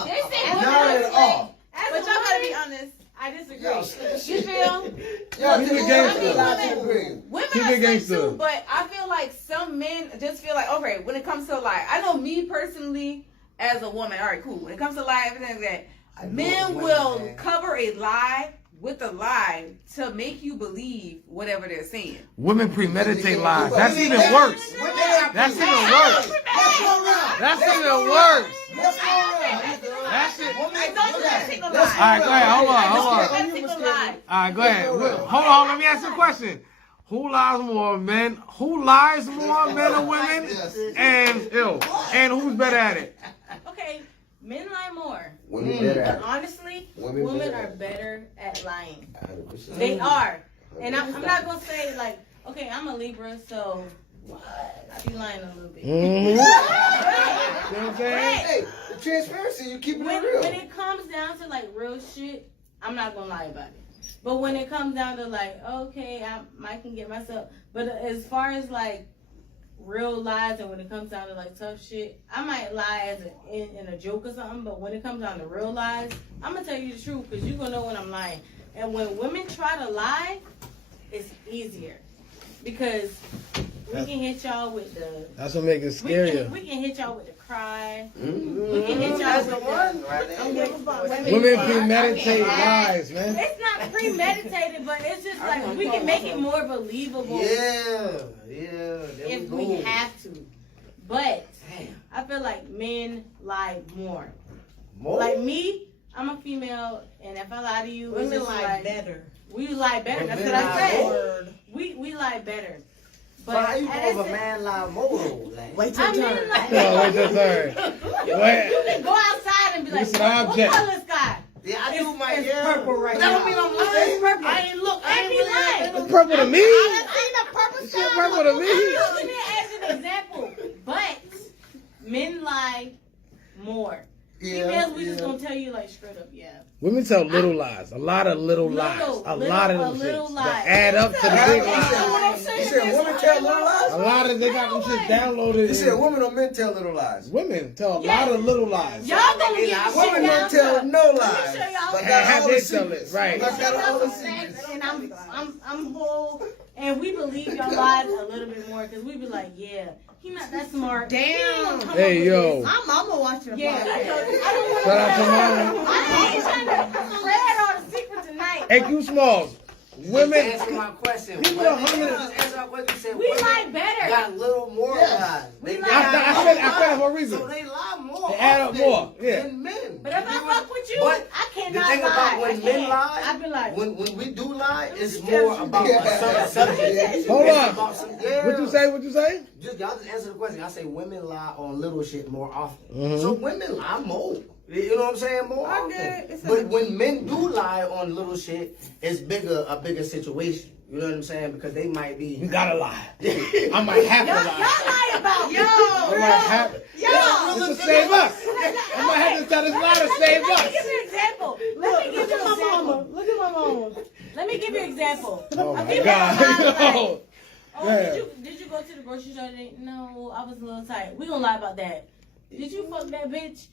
they say women Not are at slick. all. But y'all gotta be honest. I disagree. You feel? Keep it gangster. Women Keep are it slick gangster. too, but I feel like some men just feel like, okay, when it comes to lie, I know me personally as a woman, all right, cool. When it comes to lie, everything like that, men will cover a lie with a lie to make you believe whatever they're saying. Women premeditate lies. That's even worse. That's even worse. That's even worse. That's it. All right, go ahead. Hold on. All right, go ahead. Hold on. Let me ask you a question. Who lies more, men? Who lies more, men or women? And who's better at it? Okay, men lie more. Women better at But it. honestly, Women women better. are better at lying. 100%. They are. And I'm not gonna say like, okay, I'm a Libra, so I be lying a little bit. You know what I'm saying? Hey, the transparency, you keep it When real. it comes down to like real shit, I'm not gonna lie about it. But when it comes down to like, okay, I can get myself. But as far as like real lies, and when it comes down to like tough shit, I might lie as in a joke or something. But when it comes down to real lies, I'm gonna tell you the truth because you gonna know when I'm lying. And when women try to lie, it's easier because we can hit y'all with the. That's what makes it scarier. We can hit y'all with the cry. Mm-hmm. We can hit y'all That's with the one right there. Women premeditate lies, man. It's not premeditated, but it's just like we can make it more believable Yeah. if we have to. But I feel like men lie more. Like me, I'm a female, and if I lie to you, it's Women just lie like, better. we lie better. That's Men what I lie said. more. We lie better. But how you at know the if a same- man lie more though? Like, Wait I mean, like, No, wait your turn. you can go outside and be like, It's an what object. color is sky? yeah, I do my It's purple right But that don't now. mean I'm It's lying. purple. I ain't look. I ain't be really lying. It's purple to me. I done seen the purple It's sky. purple to me. I'm using it as an example. But men lie more. Females, we just gonna tell you like straight up, yeah. Women tell little lies. A lot of little lies. A lot of them little shits lies. that add up to the big lies. You said women tell little lies? A lot of they got them shit downloaded. You said women or men tell little lies? Women tell a lot of little lies. Y'all gonna get the shit Women down don't tell to. no Let me lies. show y'all. But And got have all they the tell secrets. it right? But got all the Facts, secrets. and I'm whole, and we believe y'all lies a little bit more because we be like, yeah, he not that smart. Damn. He ain't gonna come Hey, up with yo. this. My mama watching the Yeah, podcast. I don't want Shout out to mama. I ain't trying to spread all the secrets tonight. Hey, Q Smalls. Women. Answer my question. People Women- are hungry. just answer my question. You said We women lie better. got little more lies. We They lie got better. I said it for a reason. So they lie more. They add up often more, yeah. Than men. But if I fuck with you, But I the cannot thing lie. about when I men can't. lie, I be like, when we do lie, it's just more tell about you. a certain subject. Hold It's on. about some- yeah. What you say? What you say? Y'all just answer the question. I say women lie on little shit more often. Mhm. So women lie more. You know what I'm saying? More I often. get it. It's But when men do lie on little shit, it's a bigger situation. You know what I'm saying? Because they might You be. gotta lie. I might have to Y'all lie. lie about I might have to. It's to save us. I might have to tell this lie to save Let me us. give you an example. Let me give you an example. Look at my mama. Let me give you an example. Oh A my female God. lies like, No. oh, Yeah. did you go to the grocery store today? No, I was a little tired. We gonna lie about that. Did you fuck that bitch?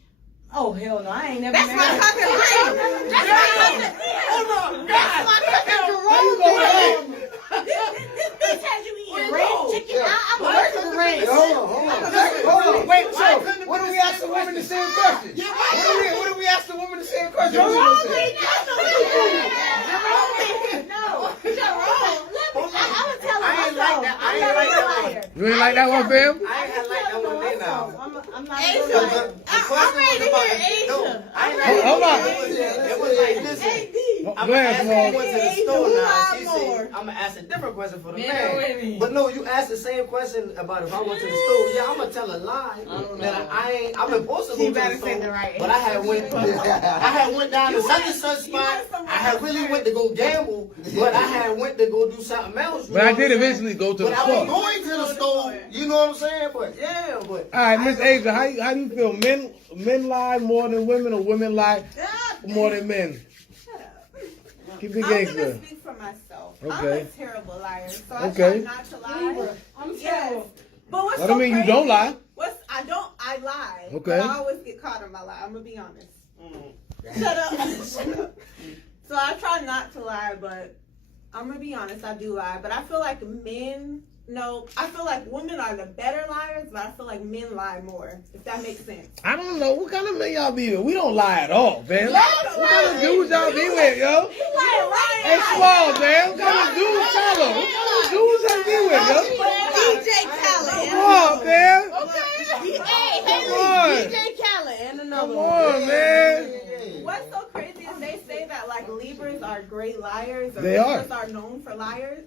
Oh hell no, I ain't never. That's married my her. cousin Ray. That's my cousin. Oh my That's my cousin How you go Jerome. back? This bitch has you eating ranch chicken. I'm allergic to ranch. Hold on. Wait, so what do we ask the woman the same question? What do we ask the woman the same question? No, Jerome. I would tell her I ain't like that. I ain't like that one. You ain't like that one, fam? I ain't like that one day now. I'm not Asia. gonna lie. I'm ready to hear Asia. No, I ain't like Hold on. It was like, listen. I'm Go gonna ahead, ask Smalls. her went to the Asia, store who now. lied She more? said, I'm gonna ask a different question for the Men or man. women? But no, you asked the same question about if I went to the store. Yeah, I'm gonna tell a lie. That I ain't. I'm supposed to go She to the better say the store, right but I had went down to such and such spot. somewhere I had really went to go gamble, but I had went to go do something else. you But know I what did I'm saying? eventually go to But the I store. was going to the store. You know what I'm saying? But yeah, but. All right, Miss Asia, how do you feel? Men lie more than women, or women lie more than men? Shut up. Keep it I'm gangster. gonna speak for myself. I'm Okay. a terrible liar, so I Okay. try not to lie. I'm Yes. terrible. But what's That so don't mean you crazy, don't lie. What's I lie. Okay. But I always get caught in my lie. I'm gonna be honest. Shut up. Shut up. So I try not to lie, but I'm gonna be honest. I do lie, but I feel like men. No, I feel like women are the better liars, but I feel like men lie more. If that makes sense. I don't know. What kind of men y'all be with? We don't lie at all, man. What kind of dudes y'all be with, yo? Hey, Small, man. What kind of dudes y'all are? What kind of dudes y'all be with, yo? DJ Khaled. Come on, man. Come on. DJ Khaled and another Come one. on, man. What's so crazy is they say that like Libras are great liars, or They are. Libras are known for lying,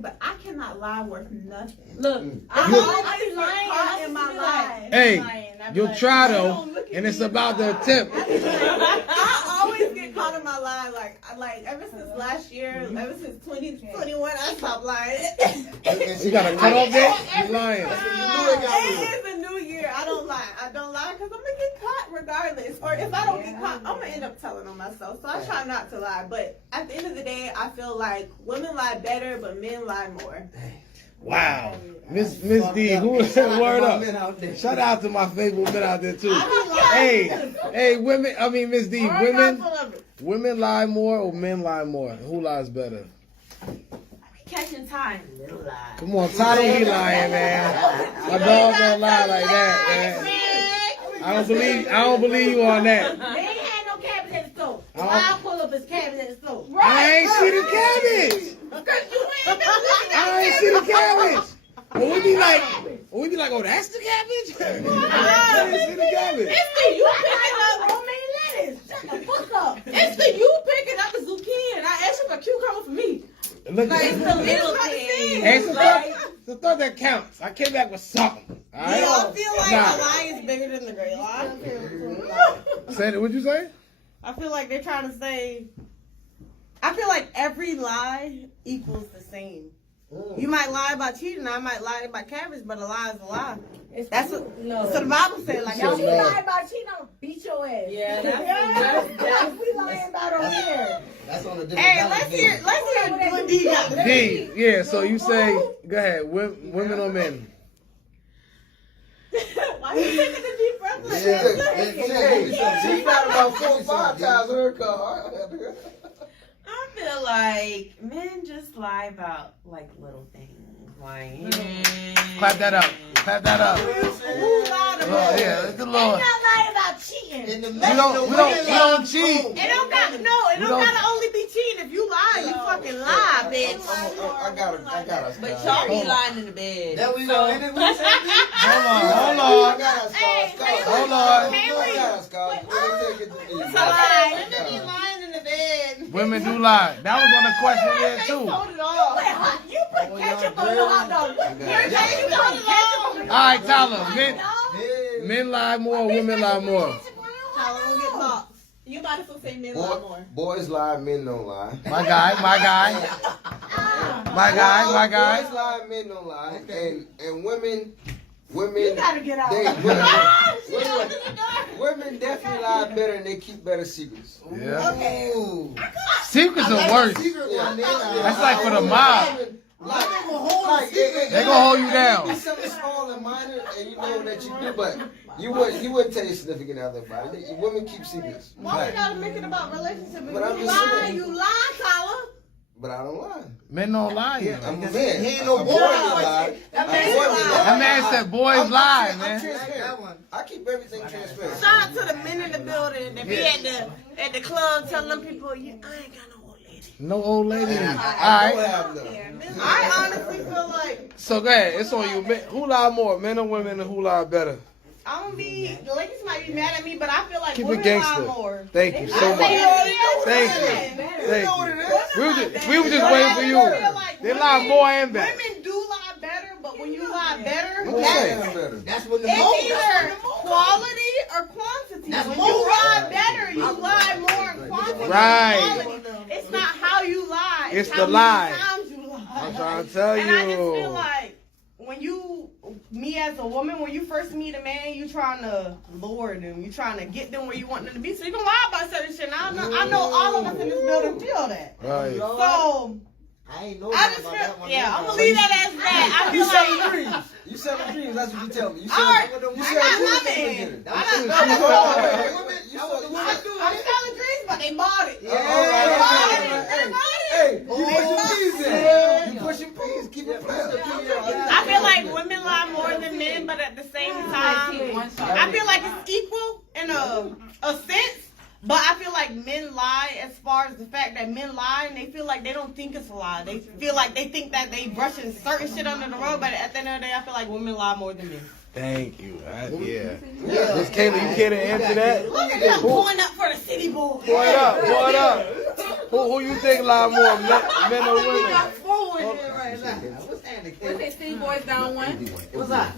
but I cannot lie worth nothing. Look, I You- always get caught in my lie. Hey, you'll try, though, and it's about the attempt. I always get caught in my lie. Like ever since last year, ever since 2021, I stopped lying. You got a cut off there? You lying. It is a new year. I don't lie. I don't lie because I'm gonna get caught regardless. Or if I don't get caught, I'm gonna end up telling on myself. So I try not to lie. But at the end of the day, I feel like women lie better, but men lie more. Wow. Miss D, who is that? Word up. Shout out to my favorite men out there, too. Hey, women, Miss D, women lie more or men lie more? Who lies better? Catching time. Come on, Ty don't be lying, man. My dog don't lie like that, man. I don't believe you on that. They ain't had no cabbage at the store. I I'll pull up his cabbage at the store. I ain't see the cabbage. I ain't see the cabbage. Well, we be like, oh, that's the cabbage? I didn't see the cabbage. It's the you picking up romaine lettuce. Shut the fuck up. It's the you picking up the zucchini. And I asked you for cucumber for me. Look Like, at it's the little things. Hey, it's the thought that counts. I came back with something. All right? Yeah, I feel like Nah. a lie is bigger than the great lie. Say that. What'd you say? I feel like they're trying to say. I feel like every lie equals the same. You might lie about cheating, I might lie about cabbage, but a lie is a lie. That's what. So the Bible said, like, Y'all, y'all you lie about cheating, I'm gonna beat your ass. Yeah, that's what we lying about over here. That's on a different Hey, let's hear what D got to say. D. Yeah. So you say, go ahead. Women or men? Why you taking the deep breath like She got about 4 or 5 times her car. I feel like men just lie about like little things. Like, Clap that up. Clap that up. Who lied Oh, about yeah, it's the Lord. Not lying about cheating. In the We don't cheat. It don't gotta only be cheating. If you lie, you fucking lie, bitch. I got us. but y'all be lying in the bed. There we go. Hold on. I got us, Hold on. Women be lying in the bed. Women do lie. That was on the question there too. Told it all. You put ketchup on the hot dog. All right, Tyler. Men lie more. Women lie more. Tyler, don't get lost. You might as well say men lie more. Boys lie, men don't lie. My guy. Boys lie, men don't lie. And women. You gotta get out. Women definitely lie better and they keep better secrets. Yeah. Okay. Secrets are worse. That's like for the mob. They gonna hold you down. It's something small and minor, and you know that you do, but you wouldn't tell your significant other about it. Women keep secrets. Why we gotta make it about relationships? But I'm You just lie, saying. you lie, Tyler. But I don't lie. Men don't lie. I'm a Man. man. He ain't no A boy boy that that lie. That man said boys lie, I'm man. transparent. I keep everything transparent. Shout out to the men in the building that be at the club telling them people, I ain't got no old lady. No old lady. All I right. don't have none. I honestly feel like So go ahead. It's on you. Who lie more, men or women, and who lie better? I'm gonna be. The ladies might be mad at me, but I feel like Keep it women gangster. lie more. Thank you so much. Thank you. We were just waiting for you. They lie more and better. Women do lie better, but when you lie better, What you say? That's when the it's most. either quality or quantity. That's When more. you lie better, you lie more in quantity Right. than quality. It's not how you lie. It's how the lie. many times you lie. I'm trying to tell And I just feel you. like me as a woman, when you first meet a man, you trying to lure them. You trying to get them where you want them to be. So you gonna lie about certain shit. And I know all of us in this building feel that. Right. So I ain't know I about just that feel, one. I'm gonna leave that as that. I feel like You selling dreams. That's what you tell me. You All right, selling I got my man. I'm selling dreams, but they bought it. Hey, you pushing peas in. You pushing peas. Keep it playing. I feel like women lie more than men, but at the same time, I feel like it's equal in a sense. But I feel like men lie as far as the fact that men lie and they feel like they don't think it's a lie. They feel like they think that they brushing certain shit under the rug, but at the end of the day, I feel like women lie more than men. Thank you. Yeah. Miss Kayla, you care to answer that? Look at them pulling up for the city boy. Pull it up. Who you think lie more, men or women? What's that? City Boys down one. What's up?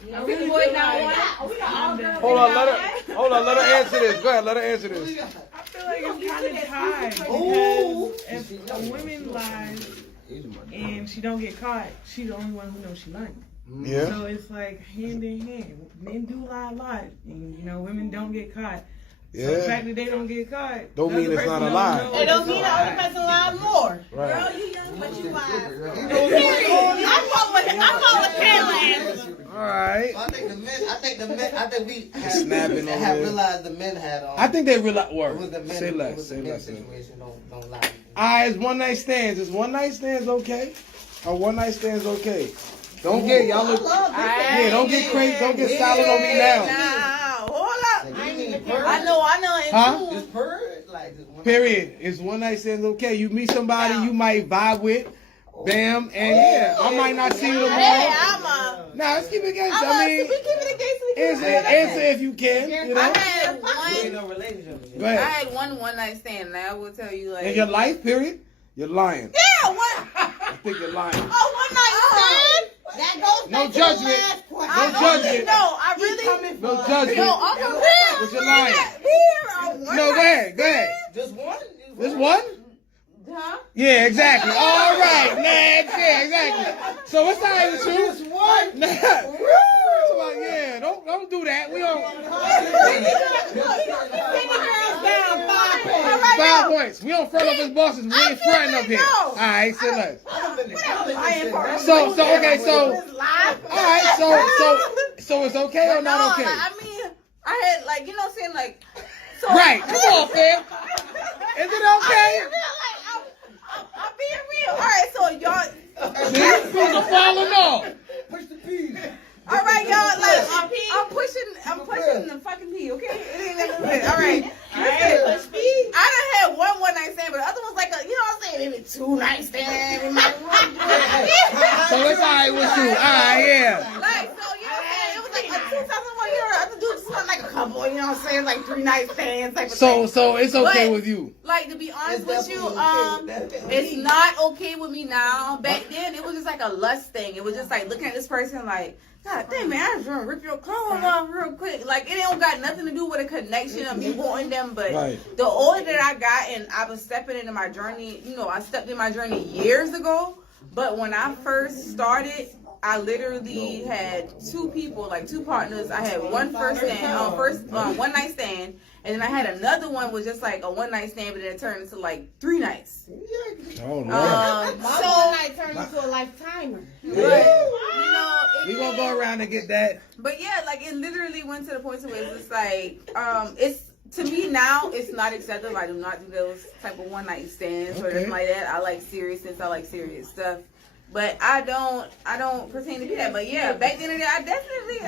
City Boys down one. Hold on, let her answer this. Go ahead, let her answer this. I feel like it's kind of tied because if a woman lies and she don't get caught, she's the only one who knows she lied. Yeah. So it's like hand in hand. Men do lie a lot, and women don't get caught. So the fact that they don't get caught don't mean it's not a lie. It don't mean the other person lied more. Right. Girl, you young, but you lied. I'm with Kayla. All right. I think we Snapping have over there. realized the men had. I think they realize. It was the men. Say It less. was Say the men less. situation. Don't lie. Alright, it's one night stands. Is one night stands okay? Or one night stands okay? Don't get y'all look. Yeah, don't get crazy. Don't get silent on me now. Hold up. I know. Huh? Just purr like this. Period. Is one night stands okay? You meet somebody you might vibe with, bam, and yeah, I might not see you tomorrow. Nah, let's keep it gangster. I mean, answer if you can. You know. I had Ain't one. no relationship. Go I ahead. had one night stand. And I will tell you, like, In your life, period, you're lying. Yeah, what? I think you're lying. Oh, one night stand? That goes No back to judgment. the last question. No judgment. No, I really. No judgment. No, I'm a real. But you're lying. No, go ahead. Just one. This one? huh? Yeah, exactly. All right, next. Yeah, exactly. So what's all right with you? Just one. Nah. So, yeah, don't do that. We don't. 5 points. We don't front up his bosses. We ain't fronting up here. All right, say less. So okay, so all right, so it's okay or not okay? I mean, I had like, you know what I'm saying, like, so Right. Come on, fam. Is it okay? I'm being real. All right, so y'all. See, things are falling off. Push the peas. All right, y'all. Like, I'm pushing the fucking pee. Okay, it ain't never been. All right. I done had one night stand, but the other one's like a, you know what I'm saying, maybe 2 night stand. So it's all right with you. All right, yeah. Like, so you know what I'm saying? It was like a 2001 year. Other dudes just want like a couple. You know what I'm saying? Like 3 night stands type of thing. So it's okay But, with you. Like, to be honest with you, It's it's not okay with me now. Back then, it was just like a lust thing. It was just like looking at this person like, God damn, man, I just want to rip your clothes off real quick. Like, it don't got nothing to do with a connection of me wanting them. But Right. the older that I got and I was stepping into my journey, I stepped in my journey years ago. But when I first started, I literally had 2 people, like 2 partners. I had one one night stand. And then I had another one was just like a 1 night stand, but then it turned into like 3 nights. Oh, no. My one night turned into a lifetimer. But, We gonna go around and get that. But yeah, like it literally went to the point where it's just like, it's to me now it's not acceptable. I do not do those type of 1 night stands or anything like that. I like seriousness. I like serious stuff. But I don't pertain to be that. But yeah, back then I definitely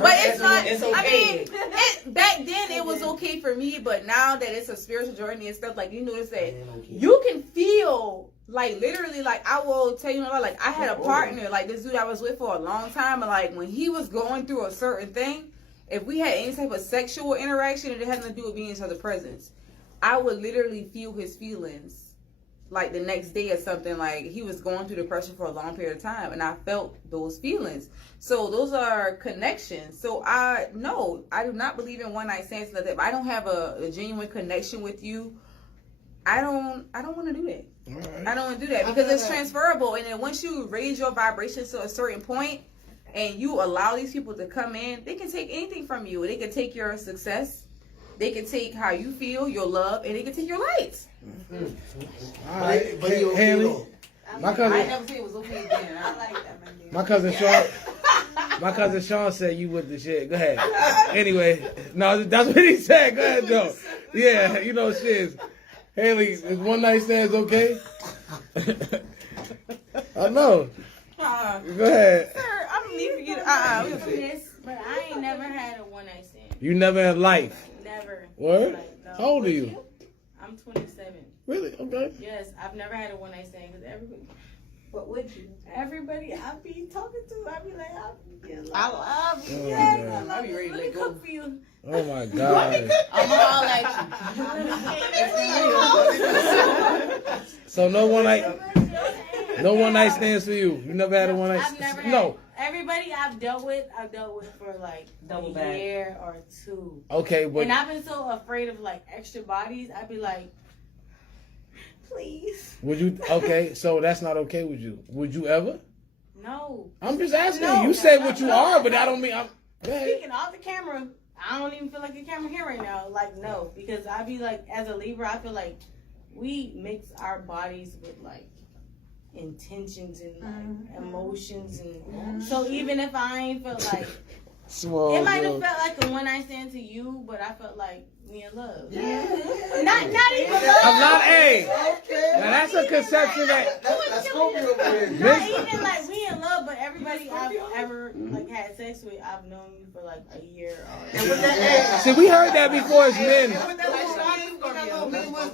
but it's not. It's I okay. mean, back then it was okay for me, but now that it's a spiritual journey and stuff, like you notice that you can feel like literally, like I will tell you, like I had a partner, like this dude I was with for a long time, and like when he was going through a certain thing, if we had any type of sexual interaction and it had nothing to do with being in each other's presence, I would literally feel his feelings. Like the next day or something, like he was going through depression for a long period of time, and I felt those feelings. So those are connections. So I do not believe in 1 night stands like that. If I don't have a genuine connection with you, I don't want to do that. Right. I don't want to do that because it's transferable. And then once you raise your vibrations to a certain point, and you allow these people to come in, they can take anything from you. They can take your success. They can take how you feel, your love, and they can take your lights. All right, But he okay Haley. though. My I cousin. never said it was okay again. My cousin Sean said you with the shit. Go ahead. Anyway, no, that's what he said. Go ahead, though. Yeah, you know shit. Haley, is one night stands okay? I know. Go ahead. Sir, I don't need for you to. But I ain't never had a one night stand. You never in life. Never. What? Like, no. How old are you? I'm 27. Really? Okay. Yes, I've never had a one night stand because everybody. What would you? Everybody I be talking to, I be like, I love you. Oh, yes, God. I love you. Let me cook for you. Oh my God. I'm all at you. So no one night stands for you. You never had a one night I've never stand? had, No. everybody I've dealt with for like Double a back. year or two. Okay, but And I've been so afraid of like extra bodies, I'd be like, please. would you? Okay, so that's not okay with you. Would you ever? No. I'm just asking. No. You say what you are, but I don't mean. Go ahead. Speaking off the camera, I don't even feel like the camera here right now. Like, no. Because I be like, as a Libra, I feel like we mix our bodies with like intentions and like emotions. And so even if I ain't feel like, Small. it might girl. have felt like a one night stand to you, but I felt like we in love. Yeah. Not even love. I'm not a. Okay. Now that's a conception that. That's Scorpio over Not here. even like we in love, but everybody I've ever like had sex with, I've known you for like a year. And with that, See, we heard that before as men.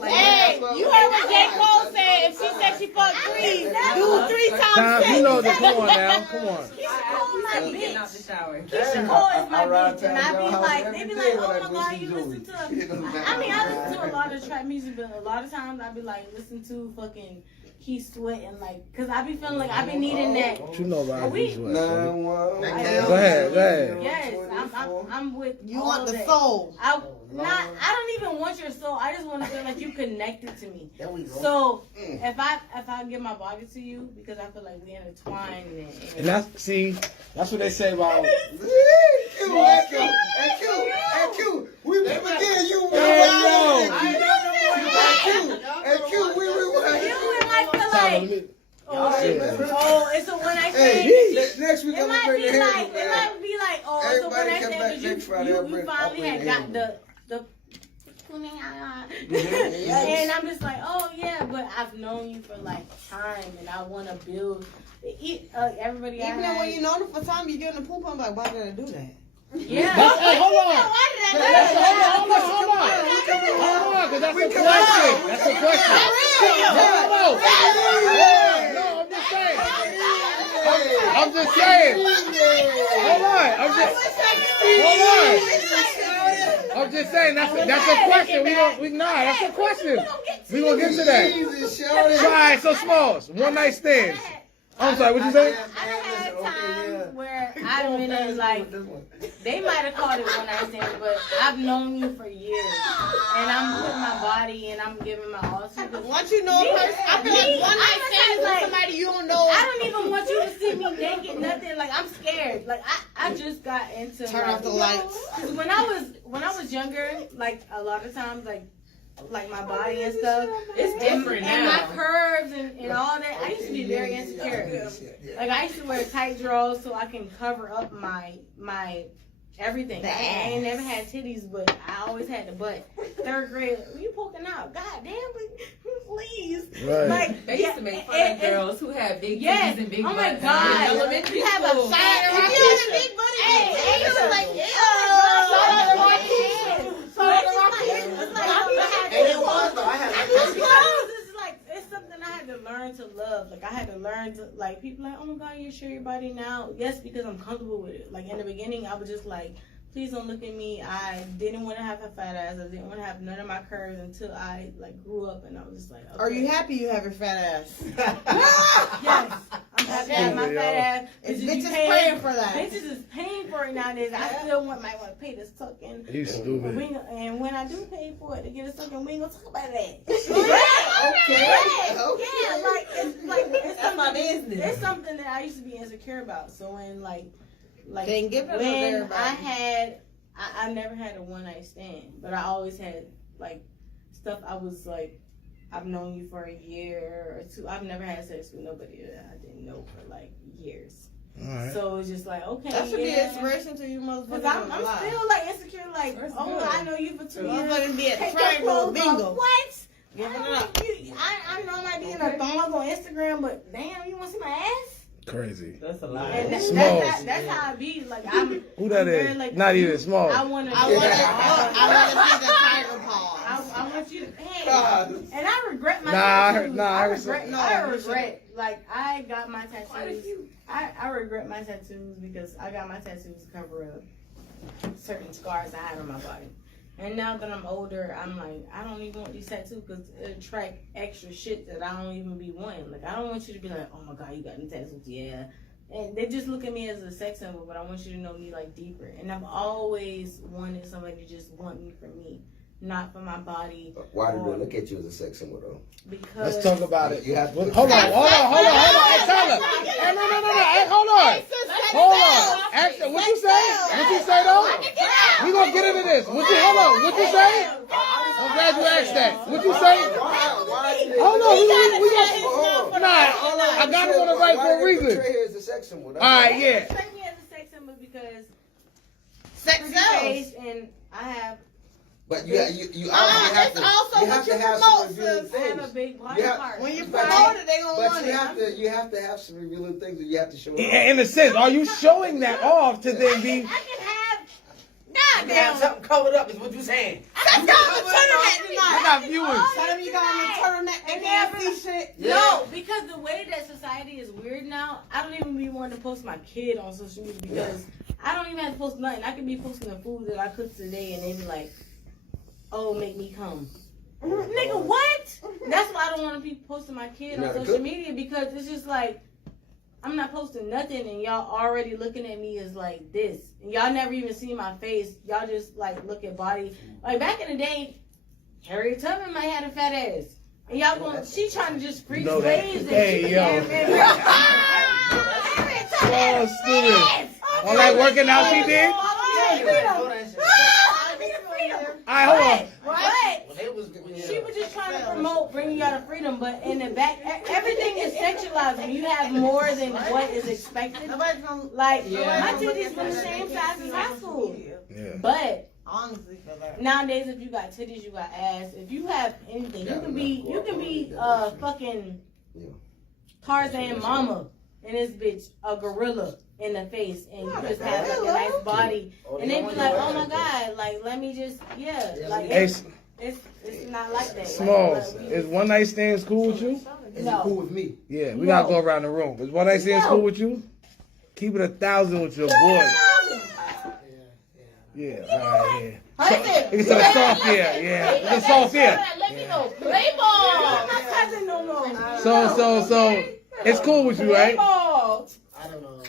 Hey, you heard what J. Cole said? If she said she fucked three, do 3 times Tom, 10. you know that. Come on now. Come on. Keisha Cole my Getting out bitch. the shower. Keisha Cole is my I ride bitch, and I past your be house like, every they be day like, when I oh go my god, see you Joey. listen to. I mean, I listen to a lot of trap music, but a lot of times I be like, listen to fucking Keith Sweat and like, cause I be feeling like I be needing that. What you know about We- these words, buddy? 911. Go ahead. Yes, I'm with You all want the that. soul. I don't even want your soul. I just want to feel like you connected to me. There we go. So if I give my body to you because I feel like we intertwined And that's that's what they say about. Q. We again, you you and like feel Tyler, like let me- it's a one night Hey, stand. next week It I'm might gonna bring be the like hands it might be like it's a Everybody one night come stand back because next Friday, I'll you bring- finally I'll had bring got the the and I'm just like, oh yeah, but I've known you for like time, and I want to build. Everybody, Even I had, when you know them for time, you get in the poop. I'm like, why did I do that? yeah. Hey, hold on. Why did I do that? Hold on, because that's a question. That's a question. No, I'm just saying. Hold on. I'm just saying. That's a question. That's a question. We gonna get to that. So, all right, so Smalls, one night stands. I'm sorry, what you say? I done had times where I've been in like, they might have called it one night stand, but I've known you for years, and I'm putting my body and I'm giving my all to you. Once you know a person, I feel like one night stand is with somebody you don't know. I don't even want you to see me naked, nothing. Like I'm scared. Like I just got into Turn off the lights. When I was younger, like a lot of times, like my body and stuff, It's different and now. my curves and all that. I used to be very insecure. Like I used to wear tight drawers so I can cover up my everything. I ain't never had titties, but I always had the butt. 3rd grade, you poking out? God damn, please. Right. Like They used to make fun of girls who had big yes. titties and big Oh my butts. God. In elementary You have a school. shine around If you have a big booty, Hey, you like, it's something I had to learn to love. Like I had to learn to like people like, oh my God, you show your body now. Yes, because I'm comfortable with it. Like in the beginning, I was just like, please don't look at me. I didn't want to have a fat ass. I didn't want to have none of my curves until I like grew up, and I was just like, okay. Are you happy you have a fat ass? Yes, I'm happy to have my fat ass. It's Bitches be bitches praying for that. Bitches is paying for it nowadays. I still might want to pay to suck in. You stupid. And when I do pay for it to get a sucking, we ain't gonna talk about that. Yeah, it's That's my something. business. It's something that I used to be insecure about. So when like They ain't giving it to when everybody. I never had a one night stand, but I always had like stuff. I was like, I've known you for a year or two. I've never had sex with nobody that I didn't know for like years. Alright. So it's just like, okay, That should be an inspiration to you motherfuckers. Because I'm still like insecure, like, oh, I know you for 2 years. Motherfuckers be at Take triangle your clothes off. bingo. What? Give it I, up. I know I might be in a thong on Instagram, but damn, you want to see my ass? Crazy. That's a lot. And Smalls. that's how I be. Like, I'm. Who that I'm is? very, like, Not even small. I want to. I want to see the tiger paw. I want you to. Hey, God. and I regret my Nah, tattoos. I heard regret. some- I No, you regret. Like, I got my tattoos. I regret my tattoos because I got my tattoos to cover up certain scars I had on my body. And now that I'm older, I'm like, I don't even want these tattoos because it attract extra shit that I don't even be wanting. Like, I don't want you to be like, oh my God, you got any tattoos? Yeah. And they just look at me as a sex symbol, but I want you to know me like deeper. And I've always wanted somebody to just want me for me, not for my body. Why do they look at you as a sex symbol though? Because Let's talk about it. You have to Hold on. Hey, Tyler. Hey, no. Hey, hold on. Actually, what you say? What you say though? We gonna get into this. What you say? I'm glad you asked that. What you say? Hold on. We got. Nah, I got it on the right for a reason. As a sex symbol. All right, yeah. Take me as a sex symbol because Sex pretty sells. face and I have But you obviously have it's to. also You what have you to have promote, some revealing sis. I have a things. big body Yeah. part. When you But promote it, they gonna But want it. you have to have some revealing things that you have to show. In a sense, are you showing that off to then be? I can have. You got something covered up, is what you saying. Let's go on the turtleneck I tonight. got viewers. Tell them you got on the turtleneck. They can't see shit. No, because the way that society is weird now, I don't even be wanting to post my kid on social media because I don't even have to post nothing. I could be posting the food that I cooked today and they be like, oh, make me come. Nigga, what? That's why I don't want to be posting my kid on social media because it's just like, I'm not posting nothing and y'all already looking at me as like this. And y'all never even see my face. Y'all just like look at body. Like back in the day, Harriet Tubman might have a fat ass. And y'all going, she trying to just freeze know that. waves. Hey, yo. Oh, stupid. All that working out she did? Alright, hold on. She was just trying to promote bringing y'all to freedom, but in the back, everything is sexualized. When you have more than what is expected, like my titties were the same size as high school. Yeah. But Honestly, for that. nowadays, if you got titties, you got ass. If you have anything, you can be fucking Tarzan mama, and this bitch a gorilla in the face, and you just have like a nice body, and they be like, oh my God, like let me just like Hey, it's not like that. Smalls, is one night stands cool with you? Is it cool with me? Yeah, we gotta go around the room. Is one night stands cool with you? Keep it 1,000 with your boy. Yeah, alright, yeah. It's a soft, yeah. It's a soft, yeah. Let me know. Play ball. I'm not cousin no more. So, it's cool with you, right? Ball. I don't know.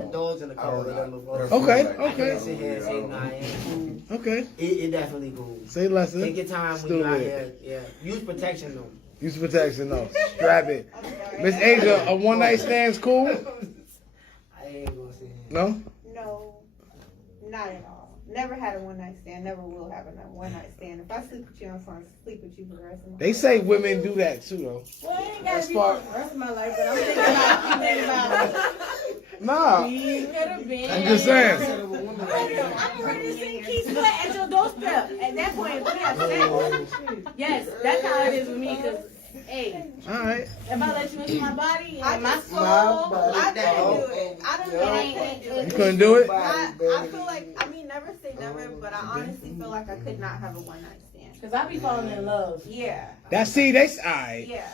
Indulge in a couple of them before. Okay. I can't sit here and say, nah, it ain't cool. Okay. It definitely cool. Say less. Take your time when you're out here. Yeah. Use protection though. Use protection, though. Strap it. Miss Asia, a one night stand's cool? I ain't gonna say it. No? No, not at all. Never had a one night stand. Never will have a one night stand. If I sleep with you, I'm going to sleep with you for the rest of my life. They say women do that too, though. Well, I ain't That's gotta be far- for the rest of my life, but I'm thinking about it. Nah. We could have been. I'm just saying. I'm ready to see Keith Sweat at your doorstep. At that point, we have sex. Yes, that's how it is with me. Cause, hey, Alright. if I let you into my body and my soul, I couldn't do it. I don't think You couldn't do it? I feel like, I mean, never say never, but I honestly feel like I could not have a one night stand. Cause I be falling in love. Yeah. That's, see, alright. Yeah.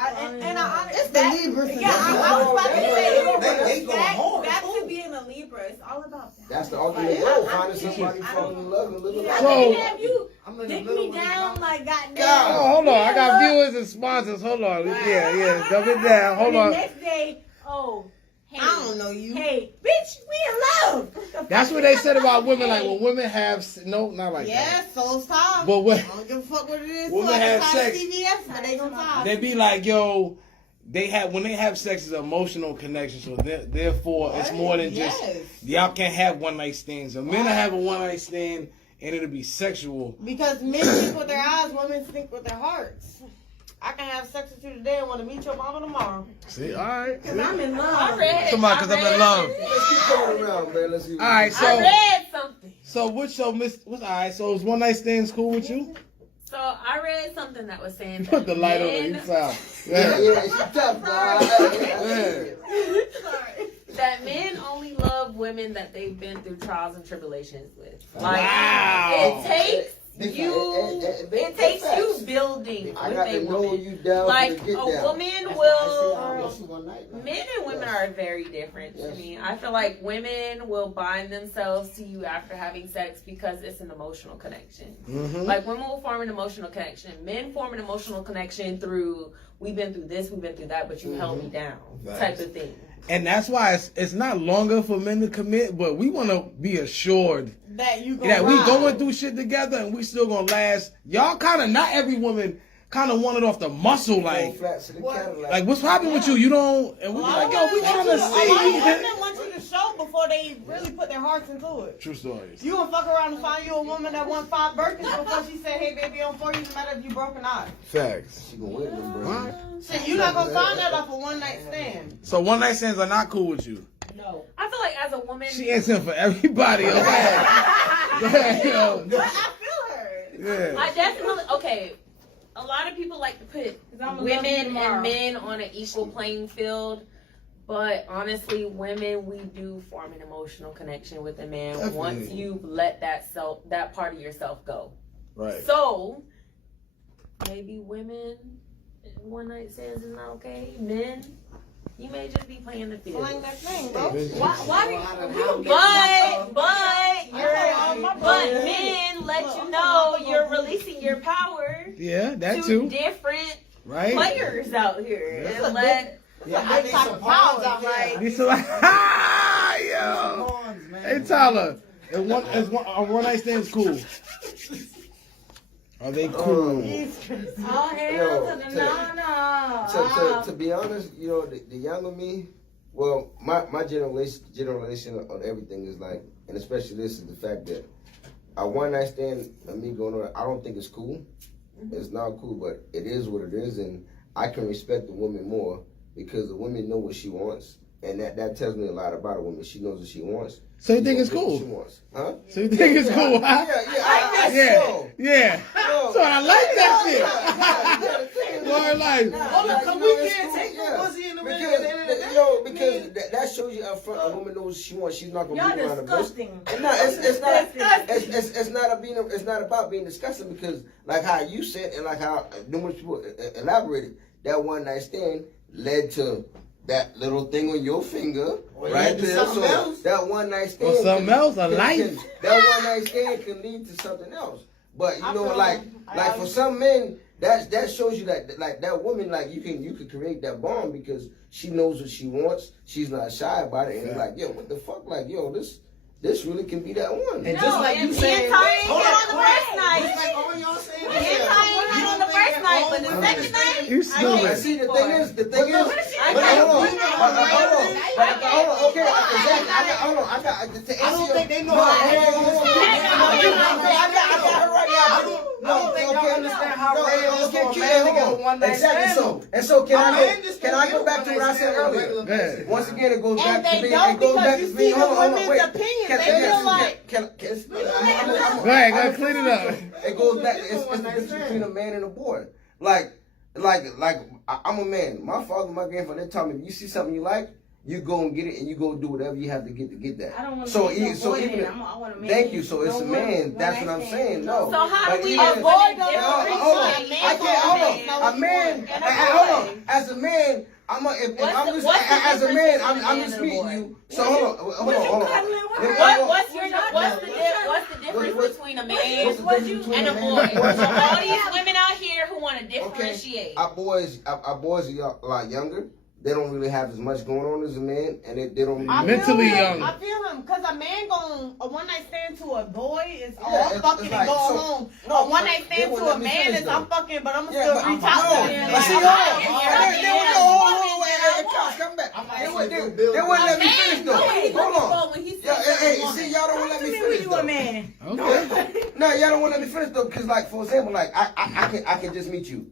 And I honestly, It's the Libra. yeah, I was about to say, They go hard. back to being a Libra, it's all about that. That's the ultimate goal. Finding somebody falling in love and living life. So- have you I'm in the dick middle me of the down like goddamn. Oh, hold on. I got viewers and sponsors. Hold on. Yeah. Dump it down. Hold And the on. next day, hey, I don't know you. hey, bitch, we in love. That's what they said about women. Like, when women have, no, not like that. Yeah, soul's time. But when I don't give a fuck what it is. Women So I have can try sex. CVS, but they gonna talk. they be like, yo, when they have sex, it's an emotional connection. So therefore, it's more than just, y'all can't have one night stands. So men will have a one night stand and it'll be sexual. Because men think with their eyes, women think with their hearts. I can have sex with you today and want to meet your mama tomorrow. See, all right. Cause I'm in love. Come on, because I'm in love. Let's keep going around, man. Let's see. All right, so I read something. so what's your what's all right? So is one night stands cool with you? So I read something that was saying that Put the light on you, men, south. Yeah, Yeah. she's tough, dog. that men only love women that they've been through trials and tribulations with. Like Wow. it takes Big you. fact. It takes you building I with got a to know woman. you down Like to get a down. woman will. One night, man. Men and women are very different to me. I feel like women will bind themselves to you after having sex because it's an emotional connection. Mm-hmm. Like women will form an emotional connection. Men form an emotional connection through we've been through this, we've been through that, but you held me down type of thing. And that's why it's not longer for men to commit, but we want to be assured That you that we ride. going through shit together and we still gonna last. Y'all kind of, not every woman kind of want it off the muscle, like what's happening with you? You don't, and we be like, yo, we trying to A lot of women see. want you to show before they really put their hearts into it. True stories. You gonna fuck around and find you a woman that won 5 birthdays before she said, hey baby, I'm for you, no matter if you broke or not. Facts. She gonna win them, bro. Right. Shit, you're not gonna find that off a one night stand. So one night stands are not cool with you. No. I feel like as a woman, She answering for everybody. Go ahead. Go ahead, yo. But I feel her. Yeah. I definitely okay. A lot of people like to put I'ma love you women tomorrow. and men on an equal playing field, but honestly, women we do form an emotional connection with a man once Definitely. you let that part of yourself go. Right. So maybe women one night stands is not okay. Men, you may just be playing the field. Playing that thing, bro. But men let you know you're releasing your power Yeah, that to too. different Right? players out here. Yeah. And let I need some pawns out here. Need some, yo. Hey Tyler, are one night stands cool? Are they cool? All hell to the no. To be honest, you know, the younger me, well, my generation on everything is like, and especially this is the fact that a one night stand and me going on, I don't think it's cool. It's not cool, but it is what it is, and I can respect the woman more because the woman know what she wants, and that tells me a lot about a woman. She knows what she wants. So you think it's She knows what cool? she wants. Huh? So you think it's cool, huh? Yeah. So I like that shit. Lord, like, we can't take your pussy in the middle of the end of the day. You know, because that shows you up front. A woman knows what she wants. She's not gonna be around the bush. Disgusting. No, it's not about being disgusting because like how you said and like how numerous people elaborated, that one night stand led to that little thing on your finger right there. So that one night stand or something else, a life. that one night stand can lead to something else. But you know, like for some men, that shows you that like that woman, like you can create that bond because she knows what she wants. She's not shy about it, and like, yo, what the fuck, like, yo, this really can be that one. And just like you said, on the first night. just like all y'all saying, On the first night, but the second night, You No, stupid. see, the thing is, hold on. Okay, hold on. I got to answer. I don't think they know No, how hold on. I got her right now. I don't think y'all understand how rare it is for a Okay, man to hold get a on. one night Exactly. stand. So can A man just I can't go get back a to what I one-night said stand on a earlier? regular basis. Once again, it goes back And to they me. don't It goes back because to you me. see the Hold on, women's wait. opinions. They feel like Go ahead, clean it up. It goes back. It's the difference between a man and a boy. Like I'm a man. My father, and my grandfather, they taught me if you see something you like, you go and get it, and you go do whatever you have to get that. I don't want to So be no so boy even then. I want a man. thank you. So it's a man. That's what I'm saying. No. So how But do we even- avoid Hold on. I can't. Hold on. A man. Hold on. As a man, I'm as a man, I'm just meeting you. So hold on. What's the difference between a man and a boy? All these women out here who want to differentiate. Our boys are a lot younger. They don't really have as much going on as a man, and they don't. Mentally young. I feel him, cause a man a one night stand to a boy is Yeah, fucking it's and like, go so- home. no, A one but night they stand wouldn't to a let me man finish, is though. I'm fucking, but I'm Yeah, still but reach out to no, him. but see, come back. They wouldn't let me finish though. Hold on. Hey, see, y'all don't want to let me finish though. man. Okay. No, y'all don't want to let me finish though, because like for example, like I can just meet you,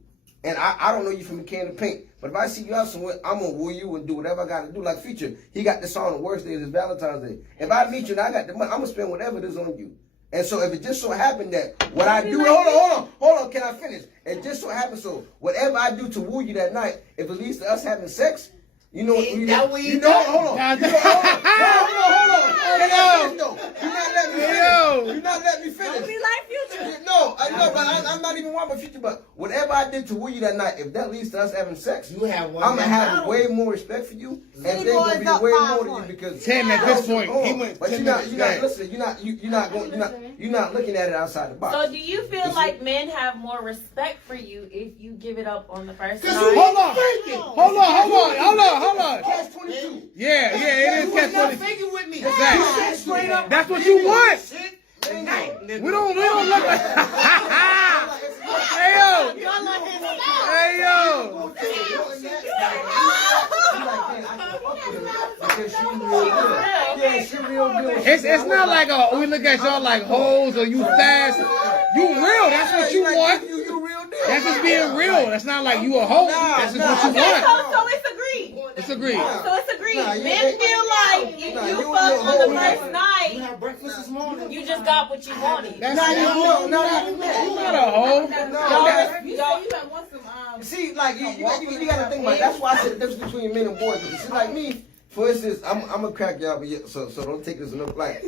and I don't know you from a can of paint. But if I see you out somewhere, I'm gonna woo you and do whatever I gotta do. Like Future, he got this on the worst day is Valentine's Day. If I meet you and I got the money, I'm gonna spend whatever it is on you. And so if it just so happened that what I do, hold on, can I finish? It just so happens so whatever I do to woo you that night, if it leads to us having sex, you know, hold on. You're not letting me finish. Don't be like Future. No, I'm not even one but Future. But whatever I did to woo you that night, if that leads to us having sex, You have one. I'm gonna have way more respect for you, and they're gonna be way more to you because 10 at this point. Hold on. He went But 10 you're not minutes. listening. You're not looking at it outside the box. So do you feel like men have more respect for you if you give it up on the first night? Hold on. Catch 22. Yeah, it is catch 22. Figure with me. Exactly. Straight up. That's what you want. Hey, We don't look like. Hey yo. It's not like we look at y'all like hoes or you fast. You real. That's what you want. That's just being real. That's not like you a hoe. That's just what you want. So it's agreed. It's agreed. So it's agreed. Men feel like if you fuck on the first night, You had breakfast this morning. you just got what you wanted. That's you not a hoe. You might want some See, like you gotta think about it. That's why I said the difference between men and boys. Because see, like me, for instance, I'm gonna crack y'all, but so don't take this enough. Like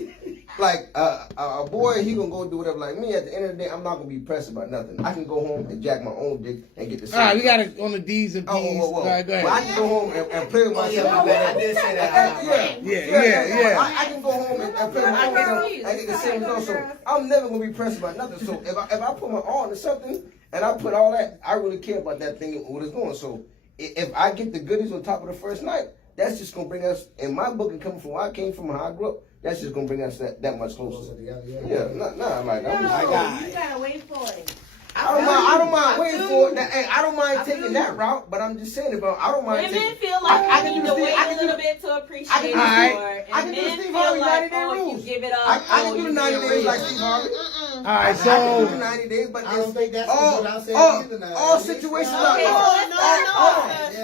a boy, he gonna go do whatever. Like me, at the end of the day, I'm not gonna be pressed about nothing. I can go home and jack my own dick and get the same. All right, we got it on the D's and P's. All right, go Well, I ahead. can go home and play with myself. I did say that. Yeah. I can go home and play with myself and get the same result. So I'm never gonna be pressed about nothing. So if I put my all into something and I put all that, I really care about that thing and what it's going. So if I get the goodies on top of the first night, that's just gonna bring us, in my book and coming from where I came from and how I grew up, that's just gonna bring us that much closer. Yeah, like you gotta wait for it. I don't mind waiting for it. Now, hey, I don't mind taking that route, but I'm just saying if I don't mind Women taking. feel like I they can need do to the wait Steve- a little bit to appreciate I can it do more. I And can do men Steve feel Harvey like, 90 day oh, if rules. you give it up, I can do the 90 days like Steve Harvey. All right, I can do so 90 days, but I don't think that's all, what I said all, either now. all situations are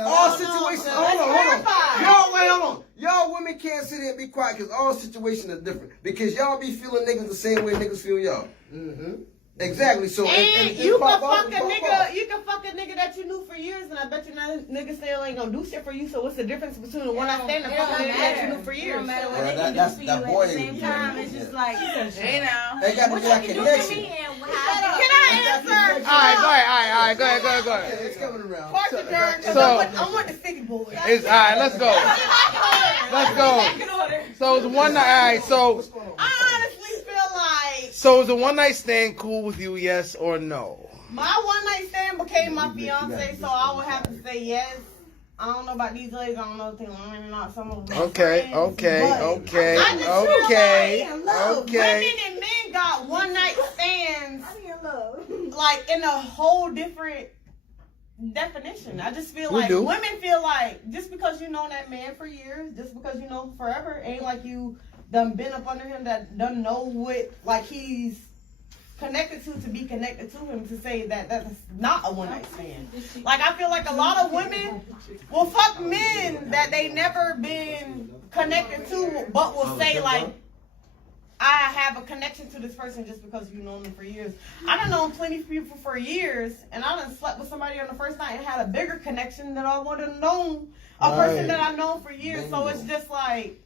all situations. Hold on. Y'all women can't sit here and be quiet because all situations are different. Because y'all be feeling niggas the same way niggas feel y'all. Mm-hmm. Exactly. So And you can fuck a nigga that you knew for years, and I bet you that nigga still ain't gonna do shit for you. So what's the difference between the one night stand and fuck a nigga that you knew for It years? don't matter what Well, they can that's do for that you boy at the same is- time. It's just like, Hey now. they got to be that connection. Can I answer? all right, go ahead. It's coming around. Question, because So- I want the city boy. It's all right. Let's go. So it's one night. All right. So I honestly feel like is a one night stand cool with you? Yes or no? my one night stand became my fiance, so I would have to say yes. I don't know about these ladies. I don't know if they're learning or not. Some of them. Okay. I just feel like women and men got one night stands like in a whole different definition. I just feel We like do. women feel like just because you know that man for years, just because you know him forever, ain't like you done been up under him that done know what like he's connected to be connected to him to say that that's not a one night stand. Like I feel like a lot of women will fuck men that they never been connected to, but will say like, I have a connection to this person just because you've known them for years. I done known plenty of people for years, and I done slept with somebody on the first night and had a bigger connection than I would have known a person that I've known for years. So it's just like,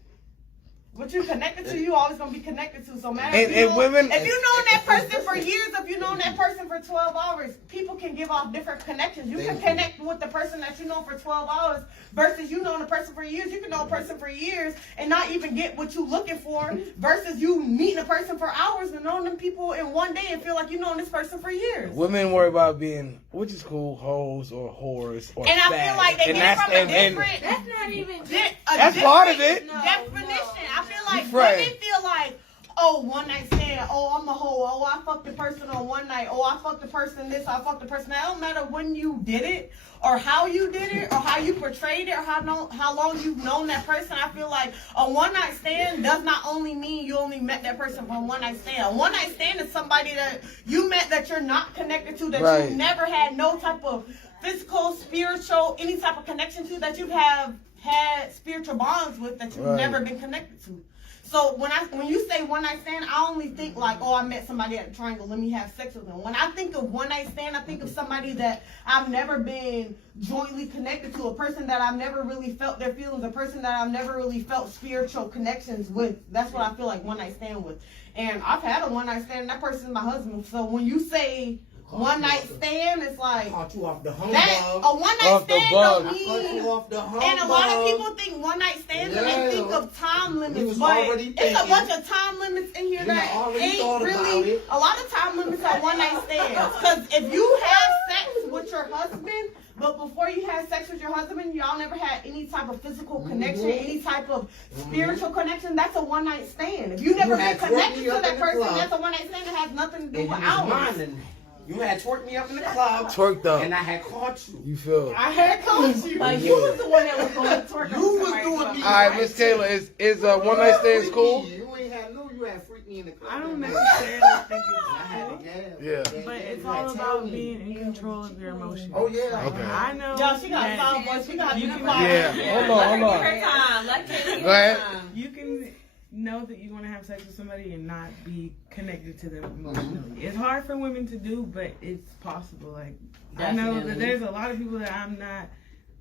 what you connected to, you always gonna be connected to. So matter And women, if you known that person for years, if you known that person for 12 hours, people can give off different connections. You can connect with the person that you know for 12 hours versus you knowing a person for years. You can know a person for years and not even get what you looking for versus you meeting a person for hours and knowing them people in one day and feel like you known this person for years. women worry about being, which is cool, hoes or whores or And I feel like they get it from a different. that's not even. That's part of it. Definition. I feel like Right. women feel like, oh, one night stand, oh, I'm a hoe, oh, I fucked the person on one night, oh, I fucked the person this, I fucked the person that. It don't matter when you did it, or how you did it, or how you portrayed it, or how long you've known that person. I feel like a one night stand does not only mean you only met that person from one night stand. A one night stand is somebody that you met that you're not connected to, that Right. you never had no type of physical, spiritual, any type of connection to, that you have had spiritual bonds with, that you've Right. never been connected to. So when you say one night stand, I only think like, oh, I met somebody at the Triangle, let me have sex with them. When I think of one night stand, I think of somebody that I've never been jointly connected to, a person that I've never really felt their feelings, a person that I've never really felt spiritual connections with. That's what I feel like one night stand with. And I've had a one night stand, and that person is my husband. So when you say one night stand, it's like Caught you off the humbug. that a one night Off the stand bug. don't Caught you mean. off the humbug. And a lot of people think one night stands and they think of time We limits, was but already it's a thinking. bunch of time limits in here We that already ain't thought about really it. a lot of time limits on one night stands. Because if you have sex with your husband, but before you had sex with your husband, y'all never had any type of physical connection, any type of spiritual connection, that's a one night stand. If you never been had connected twerked to me up that in the person, club. that's a one night stand that has nothing to do And with you was ours. minding that. You had twerked me up in the club. Twerked up. And I had caught you. You feel? I had caught you. Like you was the one that was going to twerk. You was doing me. All right, Miss Taylor, is one night stands cool? You ain't had no. You had freaked me in the club. I don't that necessarily night. think I had it's to gas. Yeah. but it's You all had about told me. being in control of your emotions. Oh yeah. Okay. I know. Yo, she got that sound voice. She got you you can- quiet. Yeah. Hold on. Give her time. Let Kayla give Go ahead. her time. You can know that you want to have sex with somebody and not be connected to them emotionally. It's hard for women to do, but it's possible. Like I know that Definitely. there's a lot of people that I'm not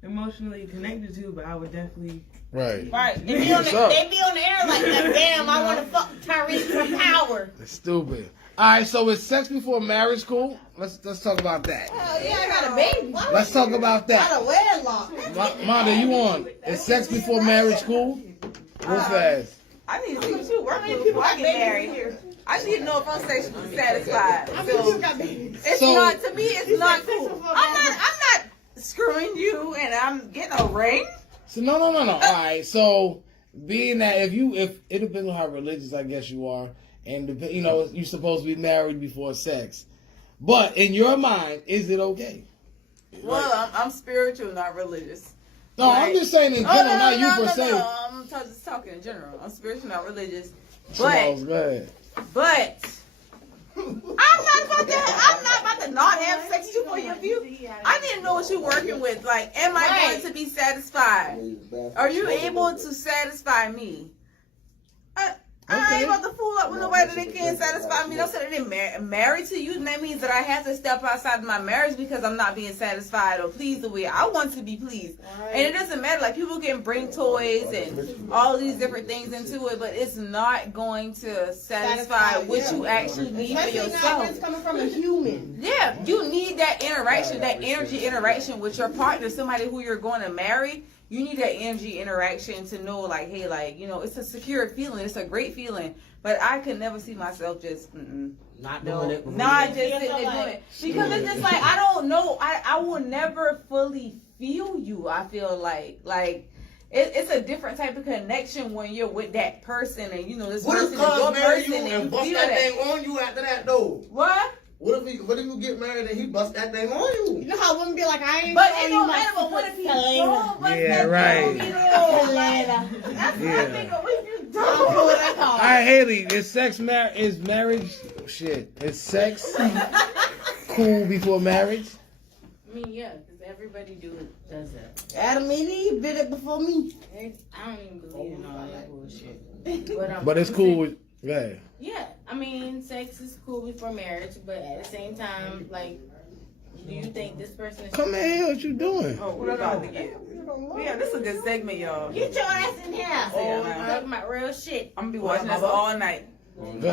emotionally connected to, but I would definitely. Right. Right. They be on What's the, up? they be on the air like that. Damn, I want to fuck Tyrese for power. It's stupid. All right, so is sex before marriage cool? Let's talk about that. Hell yeah, I got a baby. Let's talk about that. Got a wedlock. Manda, you on? Is sex before marriage cool? Real fast. I need to see what you working with before I get married. I need to know if I'm sexually satisfied. I mean, you got babies. It's So- not, to me, it's not cool. I'm not screwing you and I'm getting a ring. So no. All right, so being that if it depends on how religious I guess you are, and you're supposed to be married before sex, but in your mind, is it okay? Well, I'm spiritual, not religious. No, I'm just saying in general, not you per se. No. I'm just talking in general. I'm spiritual, not religious. Smalls, go ahead. But I'm not about to not have sex for you. I need to know what you're working with. Like, am I going to be satisfied? Are you able to satisfy me? I ain't about to fool up with nobody that can't satisfy me. Don't say that they're married to you, and that means that I have to step outside of my marriage because I'm not being satisfied or pleased the way I want to be pleased. And it doesn't matter. Like, people can bring toys and all these different things into it, but it's not going to satisfy what you actually need for Especially now when it's yourself. coming from a human. Yeah, you need that interaction, that energy interaction with your partner, somebody who you're going to marry. You need that energy interaction to know, like, hey, like, it's a secure feeling. It's a great feeling. But I could never see myself just, Not doing it. not just sitting there doing it. Because it's just like, I don't know. I will never fully feel you, I feel like. Like, it's a different type of connection when you're with that person and, this What person if is your cuz marry person you and and you bust feel that that. thing on you after that though? What? What if you get married and he bust that thing on you? You know how women be like, I ain't But showing it you don't my matter. But what if you Selena. don't? But Yeah, that right. don't mean it. That's what I Yeah. think. But what if you I'm don't? cool with that All right, Haley, is marriage shit? Is sex cool before marriage? I mean, yeah, because everybody does that. Adam and Eve did it before me. I don't even believe in all that bullshit. But it's cool with Yeah, I mean, sex is cool before marriage, but at the same time, like, do you think this person is... Come in here, what you doing? Oh, we're about to get. Yeah, this is a good segment, y'all. Get your ass in here. Oh, I'm talking about real shit. I'm gonna be watching this all night.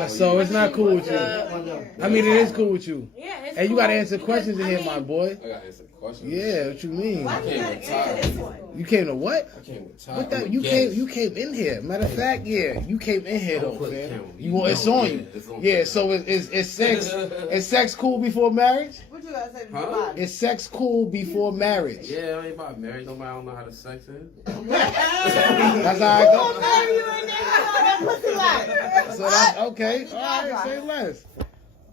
So it's not cool with you. I mean, it is cool with you. Yeah, it's Hey, you cool gotta answer because, questions in I here, mean, my boy. I gotta answer questions. Yeah, what you mean? Why do you gotta answer this one? You came to what? I came with time. What that? You came in here. Matter of fact, yeah, you came in here though, Put the fam. camera. You want it's on you. It's on Yeah. you. So is sex cool before marriage? What you gotta say? Huh? Is sex cool before marriage? Yeah, I ain't about marriage. Nobody don't know how to sex it. That's how I Who go. gonna marry you in there? You know that pussy like. So that's okay. All right, say less.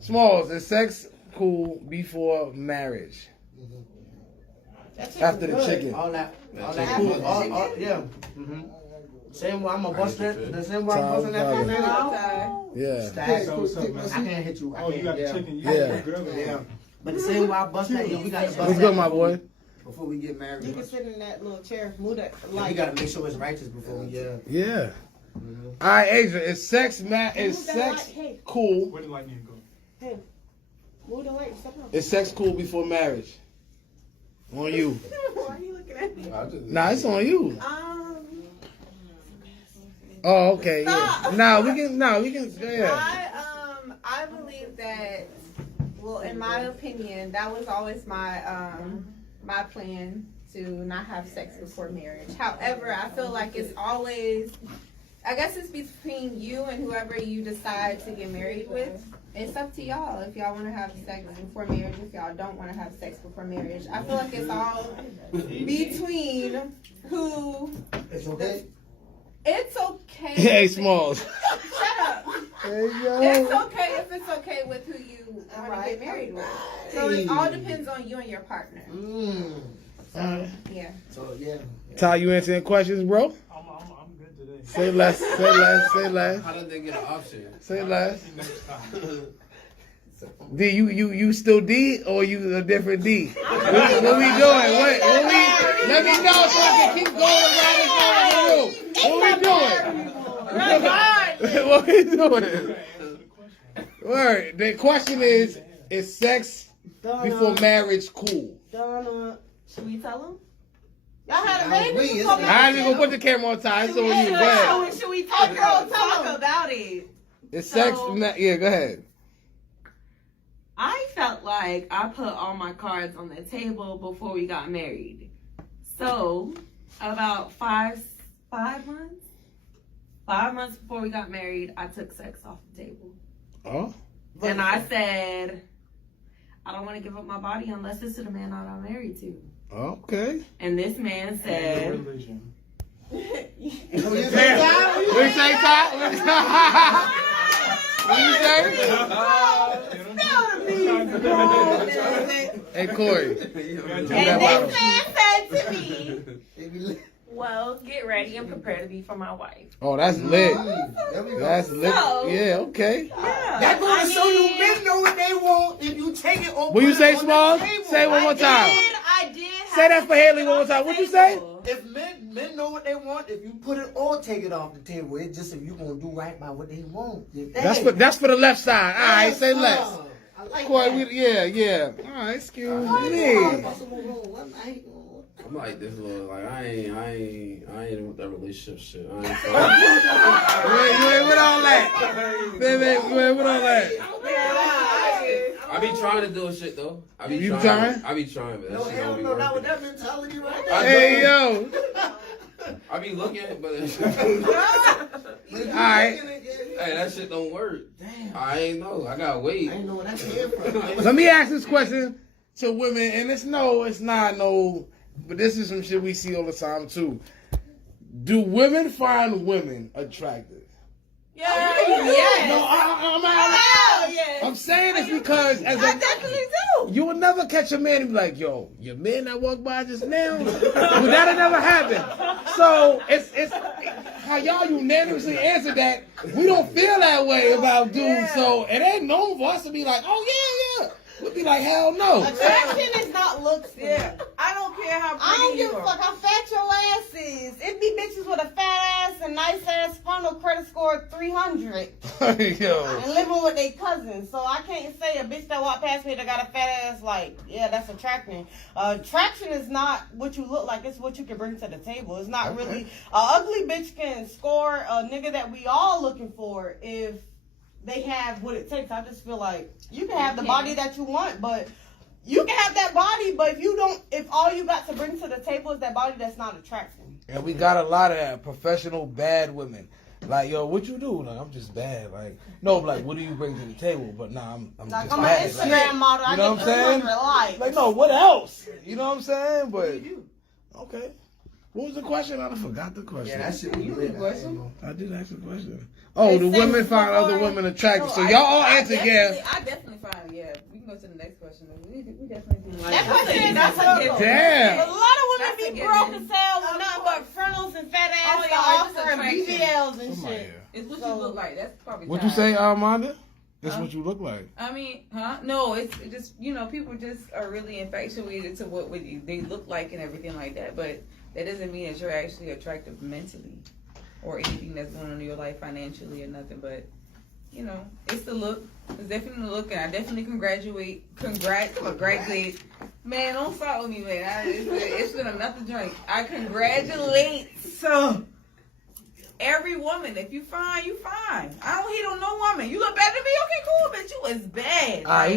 Smalls, is sex cool before marriage? After the chicken. All that cool. Yeah. Mm-hmm. Same way I'm a buster. The same way I'm busting that thing out. Yeah. Stack. I can't hit you. Oh, you got the chicken. Yeah. But the same way I bust that, we got to bust What's good, my boy? before we get married. You can sit in that little chair, move that. Yeah, we gotta make sure it's righteous before we get. Yeah. All right, Adrian, is sex cool? Where the lightning go? Hey, move the light. Step up. Is sex cool before marriage? On you. Why are you looking at me? Nah, it's on you. Oh, okay. Yeah. We can. Yeah. I believe that, well, in my opinion, that was always my my plan to not have sex before marriage. However, I feel like it's always, I guess it's between you and whoever you decide to get married with. It's up to y'all if y'all want to have sex before marriage, if y'all don't want to have sex before marriage. I feel like it's all between who. It's okay. It's okay. Hey, Smalls. Shut up. There you go. It's okay if it's okay with who you want to get married with. So it all depends on you and your partner. Yeah. So yeah. Ty, you answering questions, bro? I'm good today. Say less. Say less. How did they get an option? Say less. D, you still D or you a different D? What we doing? Let me know so I can keep going around and going. What we doing? Word. The question is sex before marriage cool? Should we tell them? Y'all had a baby. I ain't even gonna put the camera on time. So you go ahead. Should we talk about it? It's sex. Yeah, go ahead. I felt like I put all my cards on the table before we got married. So about 5 months before we got married, I took sex off the table. Oh. And I said, I don't want to give up my body unless this is the man that I'm married to. Okay. And this man said, What you say, Ty? What you say? Hey, Corey. and this man said to me, well, get ready and prepare to be for my wife. Oh, that's lit. That's lit. So, yeah, okay. Yeah. That goes to show you men know what they want if you take it or What you say, Smalls? Say it one more time. I did. Say that for Haley one more time. What you say? If men know what they want, if you put it or take it off the table, it's just if you gonna do right by what they want. That's for the left side. All right, say less. I like Corey, that. yeah. All right, excuse me. I'm like this little, like I ain't with that relationship shit. I ain't You ain't with all that. Baby, you ain't with all that. I be trying to do shit though. You trying? I be trying, but that No, shit hell don't be no, not with working. that mentality right there. Hey, yo. I be looking, but Alright. Hey, that shit don't work. Damn. I ain't know. I gotta wait. I ain't know where that came from. Let me ask this question to women, and it's not, but this is some shit we see all the time too. Do women find women attractive? Yes. No, I'm saying this because I definitely do. you will never catch a man and be like, yo, your man that walked by just now? Well, that'll never happen. So it's how y'all unanimously answered that. We don't feel that way about dudes, so it ain't known for us to be like, oh yeah. We'd be like, hell no. Attraction is not looks. Yeah. I don't care how pretty I don't give you a are. fuck how fat your ass is. It be bitches with a fat ass and nice ass funnel credit score of 300 Yo. and living with their cousins. So I can't say a bitch that walked past me that got a fat ass like, yeah, that's attracting. Attraction is not what you look like. It's what you can bring to the table. It's not really. Ugly bitch can score a nigga that we all looking for if they have what it takes. I just feel like you can have the body that you want, but you can have that body, but if all you got to bring to the table is that body, that's not attraction. And we got a lot of that professional bad women. Like, yo, what you do? Like, I'm just bad. Like, no, like, what do you bring to the table? But nah, I'm Like, just I'm an bad. Instagram model. You know what I'm saying? Likes. Like, no, what else? You know what I'm saying? But okay. What was the question? I forgot the question. Yeah, that shit was lit. I did ask a question. Oh, the women find other women attractive. So y'all all answered yes. I definitely find, yeah. We can go to the next question. We definitely do. That question is not Damn. A lot of women be broke as hell with nothing but frontals and fat ass to offer and BBLs and shit. It's what you look like. That's probably. What you say, Armanda? That's what you look like. I mean, No, it's just, people just are really infatuated to what they look like and everything like that. But that doesn't mean that you're actually attractive mentally or anything that's going on in your life financially or nothing. But, it's the look. It's definitely the look. And I definitely congratulate. Man, don't start with me, man. It's been another drink. I congratulate every woman. If you fine, you fine. I don't hate on no woman. You look better than me. Okay, cool, but you is bad. All right,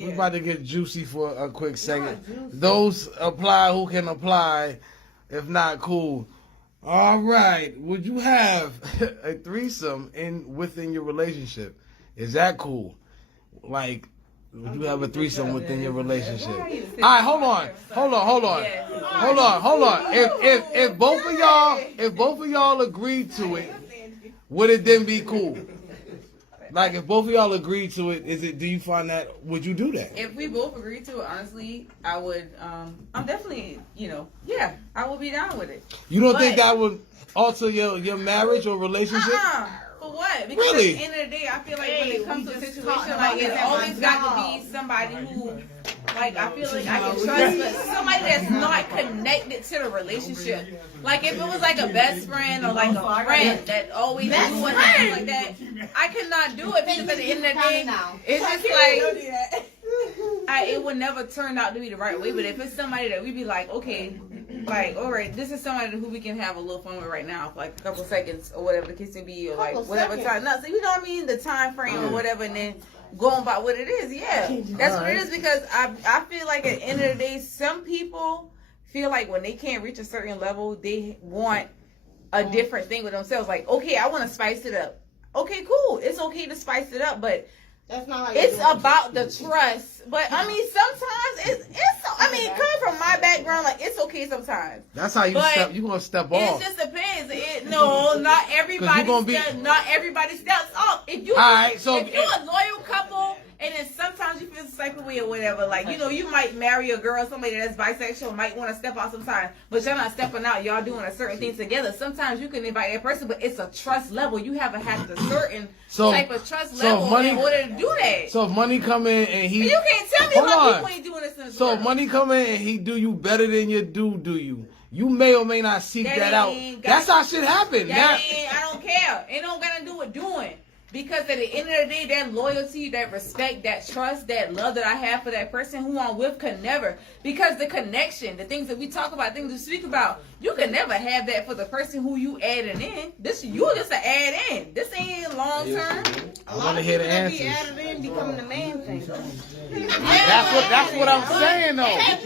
we about to get juicy for a quick second. Those apply who can apply. If not, cool. All right. Would you have a threesome within your relationship? Is that cool? Like, would you have a threesome within your relationship? All right, hold on. If both of y'all agreed to it, would it then be cool? Like, if both of y'all agreed to it, do you find that, would you do that? If we both agreed to it, honestly, I would, I'm definitely, I would be down with it. You don't think that would alter your marriage or relationship? For what? Because really? At the end of the day, I feel like when it comes to a situation, like, it's always got to be somebody who, like, I feel like I can trust, but somebody that's not connected to the relationship. Like, if it was like a best friend or like a friend that always do one thing like that, I could not do it because at the end of the day, it's just like, it would never turn out to be the right way. But if it's somebody that we be like, okay, like, all right, this is somebody who we can have a little fun with right now, for like a couple seconds or whatever the case may be, or like whatever time. No, so you know what I mean? The time frame or whatever, and then going by what it is. Yeah, that's what it is. Because I feel like at the end of the day, some people feel like when they can't reach a certain level, they want a different thing with themselves. Like, okay, I want to spice it up. Okay, cool. It's okay to spice it up, but that's not how it's about the trust. But I mean, sometimes it's coming from my background, like, it's okay sometimes. That's how you gonna step off. It just depends. Not everybody steps off. If you're a loyal couple, and then sometimes you feel the same way or whatever, like, you might marry a girl, somebody that's bisexual, might want to step out sometimes, but y'all not stepping out, y'all doing a certain thing together. Sometimes you can invite that person, but it's a trust level. You haven't had a certain type of trust level in order to do that. So if money come in and you can't tell me why people ain't doing this in this world. if money come in and he do you better than you do you? You may or may not seek that out. That's how shit happen. I don't care. It don't got to do with doing. Because at the end of the day, that loyalty, that respect, that trust, that love that I have for that person who I'm with can never. Because the connection, the things that we talk about, things we speak about, you can never have that for the person who you added in. You just an add in. This ain't long term. I want to hear the answers. Be added in, becoming the main thing. That's what I'm saying, though. That's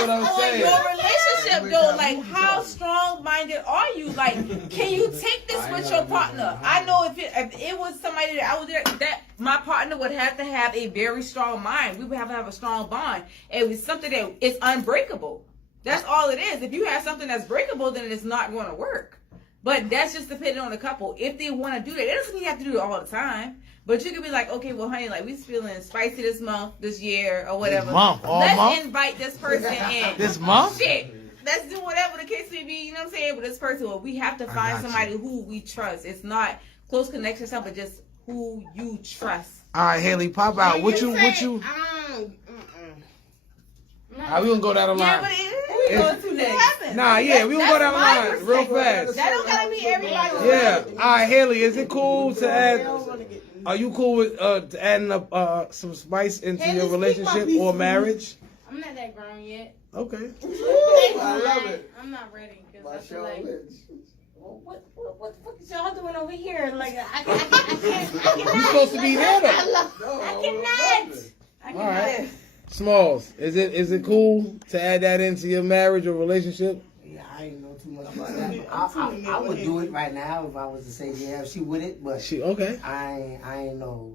what I'm saying. Your relationship, though, like, how strong-minded are you? Like, can you take this with your partner? I know if it was somebody that I was there, that my partner would have to have a very strong mind. We would have to have a strong bond. It was something that is unbreakable. That's all it is. If you have something that's breakable, then it's not going to work. But that's just depending on the couple. If they want to do that, it doesn't mean you have to do it all the time. But you could be like, okay, well, honey, like, we feeling spicy this month, this year, or whatever. Let's invite this person in. This month? Shit. Let's do whatever the case may be. You know what I'm saying? But this person, well, we have to find somebody who we trust. It's not close connection, but just who you trust. All right, Haley, pop out. What you? We gonna go down the line. Yeah, but we going to next. Nah, yeah, we gonna go down the line real fast. That don't gotta be everybody. Yeah. All right, Haley, is it cool to add? Are you cool with adding up some spice into your relationship or marriage? I'm not that grown yet. Okay. I love it. I'm not ready because I feel like. What the fuck is y'all doing over here? Like, I can't. You're supposed to be there, though. I cannot. All right. Smalls, is it cool to add that into your marriage or relationship? Yeah, I ain't know too much about that. I would do it right now if I was to say yeah, she with it, but okay. I ain't know.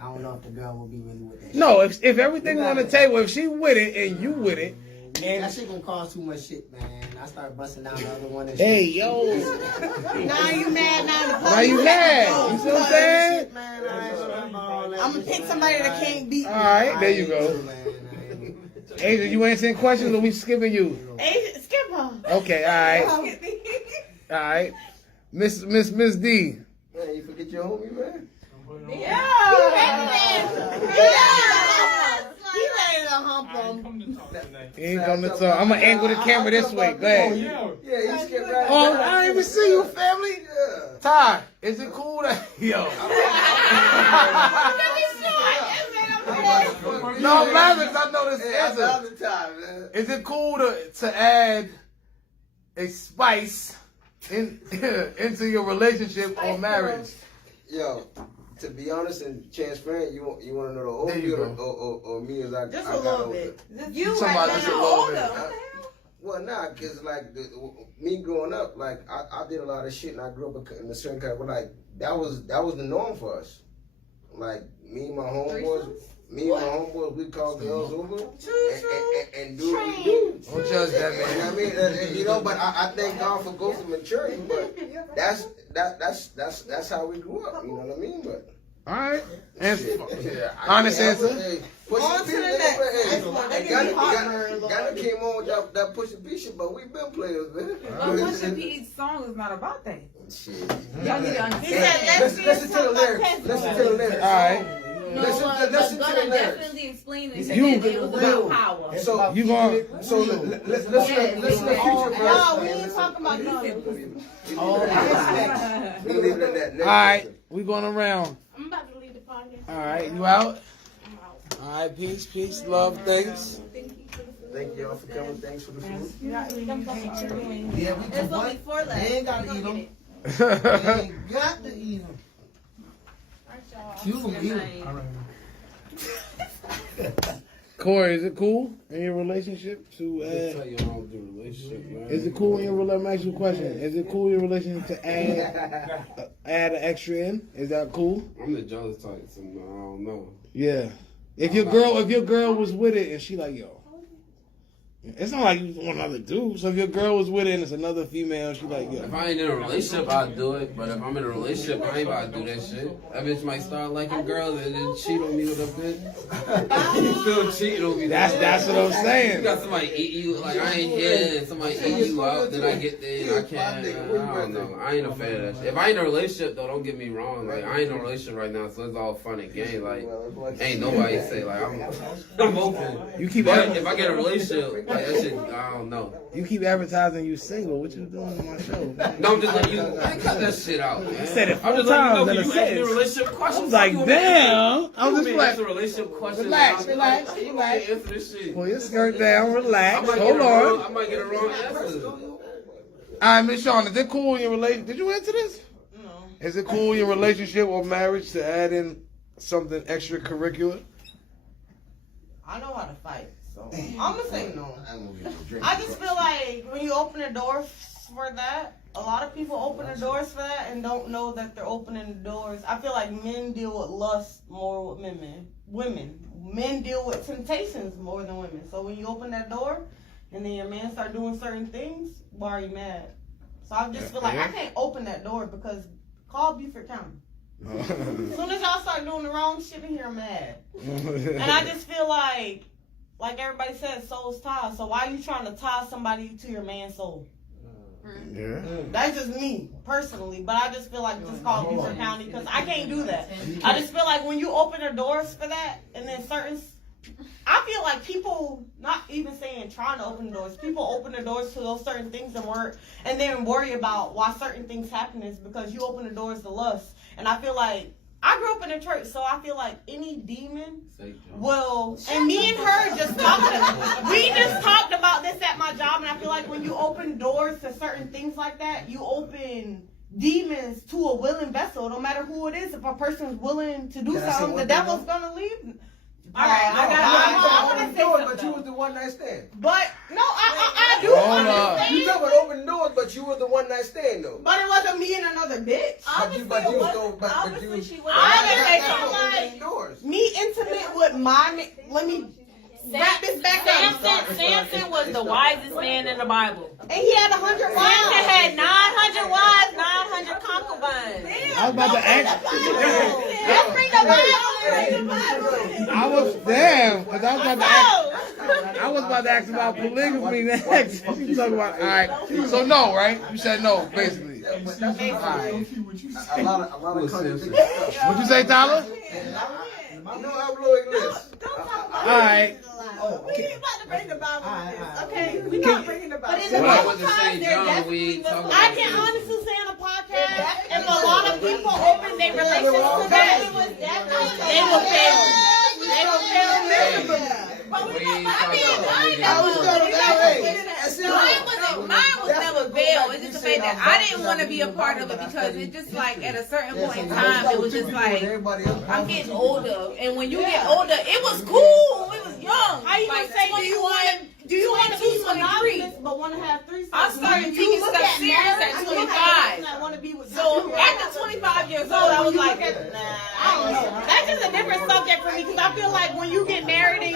I don't know if the girl will be really with that. No, if everything on the table, if she with it and you with it, That shit gonna cause too much shit, man. I start busting down the other one and Hey, shit. yo. Now you mad, now the Now you mad. You see what I'm saying? Shit, man, I ain't worried about all that. I'm gonna pick somebody that can't beat me. All right, there you go. Man, Asia, you answering questions or we skipping you? Hey, skip her. Okay, all right. All right. Miss D. Man, you forget your homie, man? He ready to hump him. He ain't come to talk. I'm gonna angle the camera this way. Go ahead. Yeah, he skipped right. Oh, I didn't even see you, family. Yeah. Ty, is it cool that yo? No, I'm laughing 'cause I know this answer. Another time, man. Is it cool to add a spice into your relationship or marriage? Yo, to be honest and transparent, you want to know the old There me you or me as I Just I a got little older? bit. You Talking right about just a now little older. bit. Well, nah, cause like me growing up, like I did a lot of shit, and I grew up in a certain kind of, but like that was the norm for us. Like me and my homeboys, we called girls over and do what we do. Don't judge that, You know man. what I mean? And, you know, but I thank God for growth and maturity. But that's how we grew up. You know what I mean? But All right. Answer. yeah, Honest answer. On to the next. Ghana came on with that Push the B shit, but we been players, man. But Pusha P's song is not about that. Shit. Y'all need to He understand. said, Listen to the lyrics. Listen to the lyrics. All right. No, Listen to the Gunna lyrics. definitely explained it. You- Said that it was about power. So You going? So listen to future verse. no, we ain't talking about you. We can leave it at that. All right. We going around. I'm about to leave the podcast. All right. You out? All right. Peace. Love. Thanks. Thank y'all for coming. Thanks for the food. Yeah, we can There's only 4 left. They ain't gotta Go eat get them. it. They ain't got to eat them. You can eat them. Corey, is it cool in your relationship to Tell you I don't do relationship, man. Is it cool in your relationship? Let me ask you a question. Is it cool in your relationship to add an extra in? Is that cool? I'm the jealous type, so I don't know. Yeah. If your girl was with it and she like, yo, it's not like you want another dude. So if your girl was with it and it's another female, she like, yo. If I ain't in a relationship, I'd do it. But if I'm in a relationship, I ain't about to do that shit. That bitch might start liking girls and then cheat on me with a bitch. You still cheating on me. That's what I'm You saying. got somebody eat you, like I ain't here, and somebody eat you out, then I get there and I can't. I don't know. I ain't a fan of that shit. If I ain't in a relationship, though, don't get me wrong. Like, I ain't in a relationship right now, so it's all fun and game. Like, ain't nobody say, like, I'm open. You keep But if I get a relationship, like, that shit, I don't know. You keep advertising you single. What you doing on my show? Man? No, I'm just letting you, man, cut that shit out, man. You said it 4 I'm just letting times you in know, a you asked me a sentence. relationship question. I was like, damn. I was just like, a relationship question. relax. You might answer this shit. Pull your skirt down, I relax. might Hold get a wrong- on. I might get a wrong answer. All right, Miss Shawn, is it cool in your relationship? Did you answer this? No. Is it cool in your relationship or marriage to add in something extracurricular? I know how to fight, so I'm gonna say no. I just feel like when you open the doors for that, a lot of people open the doors for that and don't know that they're opening the doors. I feel like men deal with lust more with women. Men deal with temptations more than women. So when you open that door and then your man start doing certain things, why are you mad? So I just feel like I can't open that door because call Beaufort County. As soon as y'all start doing the wrong shit in here, I'm mad. And I just feel like everybody says, souls tie. So why are you trying to tie somebody to your man's soul? Yeah. That's just me, personally. But I just feel like just call Beaufort County because I can't do that. I just feel like when you open the doors for that, and then I feel like people, not even saying trying to open the doors, people open the doors to those certain things and then worry about why certain things happen is because you open the doors to lust. And I feel like I grew up in a church, so I feel like any demon will. And me and her we just talked about this at my job, and I feel like when you open doors to certain things like that, you open demons to a willing vessel. No matter who it is, if a person's willing to do something, the devil's gonna leave. All right, I want to say something. But you was the one night stand. But no, I do understand. You talking about open doors, but you was the one night stand though. But it wasn't me and another bitch. But you was I would say something like me intimate with my. Let me wrap this back up. Samson was the wisest man in the Bible. And he had 100 Samson wives. had 900 wives, 900 concubines. I was about to ask. Let's bring the Bible. I was damn, because I was about to ask. I was about to ask about polygamy next. You talking about? All right. So no, right? You said no, basically. All right. A lot of countries. What'd you say, Tyler? No hablo inglés. All right. We ain't about to bring the Bible in this, okay? We Can- not bringing the Bible. But in the Well, I Bible wasn't times, saying they're John, we definitely talking I about can you. honestly say on a podcast, if a lot of people open their relationships to that, they will fail. They will fail miserably. Mine was never veiled. It's just the fact that I didn't want to be a part of it because it just like at a certain point in time, it was just like I'm getting older, and when you get older, it was cool. It was young. How you like gonna say, do you want to be 22, 23. monogamous but want to have threesomes? I started You taking look stuff at serious marriage, at you have 25. that wanna be with So you. after 25 years old, I was like, I don't know. That's just a different subject for me because I feel like when you get married and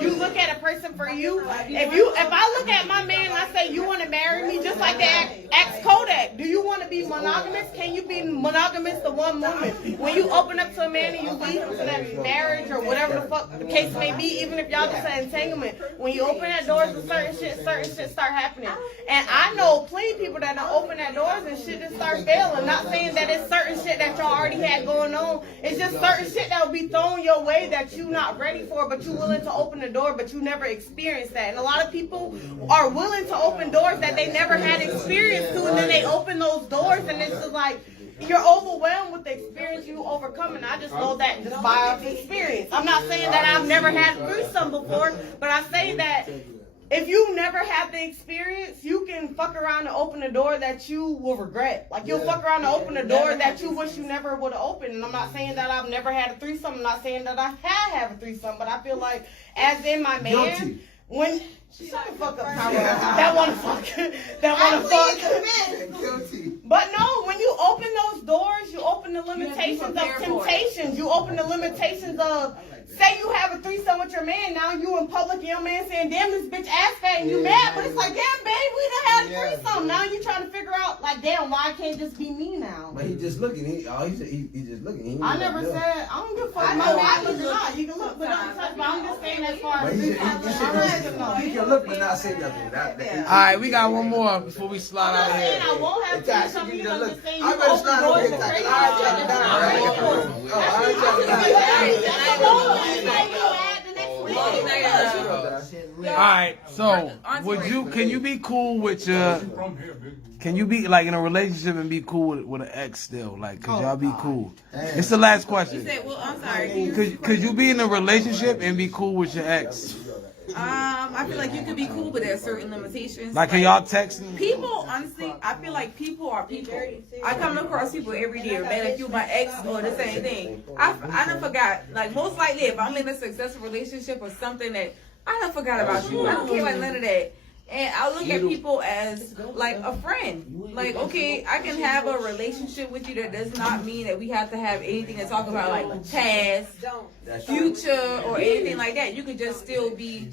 you look at a person for you. If I look at my man and I say you want to marry me, just like that ex Kodak, do you want to be monogamous? Can you be monogamous to one woman? When you open up to a man and you lead him to that marriage or whatever the fuck the case may be, even if y'all just an entanglement, when you open that doors to certain shit start happening. And I know plenty of people that don't open that doors and shit just start failing. Not saying that it's certain shit that y'all already had going on. It's just certain shit that will be thrown your way that you not ready for, but you willing to open the door, but you never experienced that. And a lot of people are willing to open doors that they never had experience to, and then they open those doors, and it's just like you're overwhelmed with the experience you overcome. And I just know that just by experience. I'm not saying that I've never had a threesome before, but I say that if you never had the experience, you can fuck around and open a door that you will regret. Like you'll fuck around and open a door that you wish you never would have opened. And I'm not saying that I've never had a threesome. I'm not saying that I have a threesome. But I feel like, as in my man, when shut the fuck up, Tyler. That wanna fuck. But no, when you open those doors, you open the limitations of temptations. You open the limitations of. Say you have a threesome with your man, now you in public and your man saying, damn, this bitch ass fat and you mad, but it's like, damn, babe, we done had a threesome. Now you trying to figure out, like, damn, why it can't just be me now? But he just looking. He just looking. I never said, I don't give a fuck. No, I look or not. You can look, but don't touch. But I'm just saying as far as He can look but not say nothing. All right, we got one more before we slide out of here. I won't have threesome. You know, just saying you I better open slide doors over to All right, so can you be cool with your, can you be like in a relationship and be cool with an ex still? Like, could y'all be cool? It's the last question. well, I'm sorry. Could you be in a relationship and be cool with your ex? I feel like you could be cool, but there's certain limitations. Like, can y'all text me? People, honestly, I feel like people are people. I come across people every day, man, if you my ex or the same thing. I done forgot. Like, most likely, if I'm in a successful relationship or something that I done forgot about you. I don't care about none of that. And I look at people as like a friend. Like, okay, I can have a relationship with you. That does not mean that we have to have anything to talk about, like past, future, or anything like that. You could just still be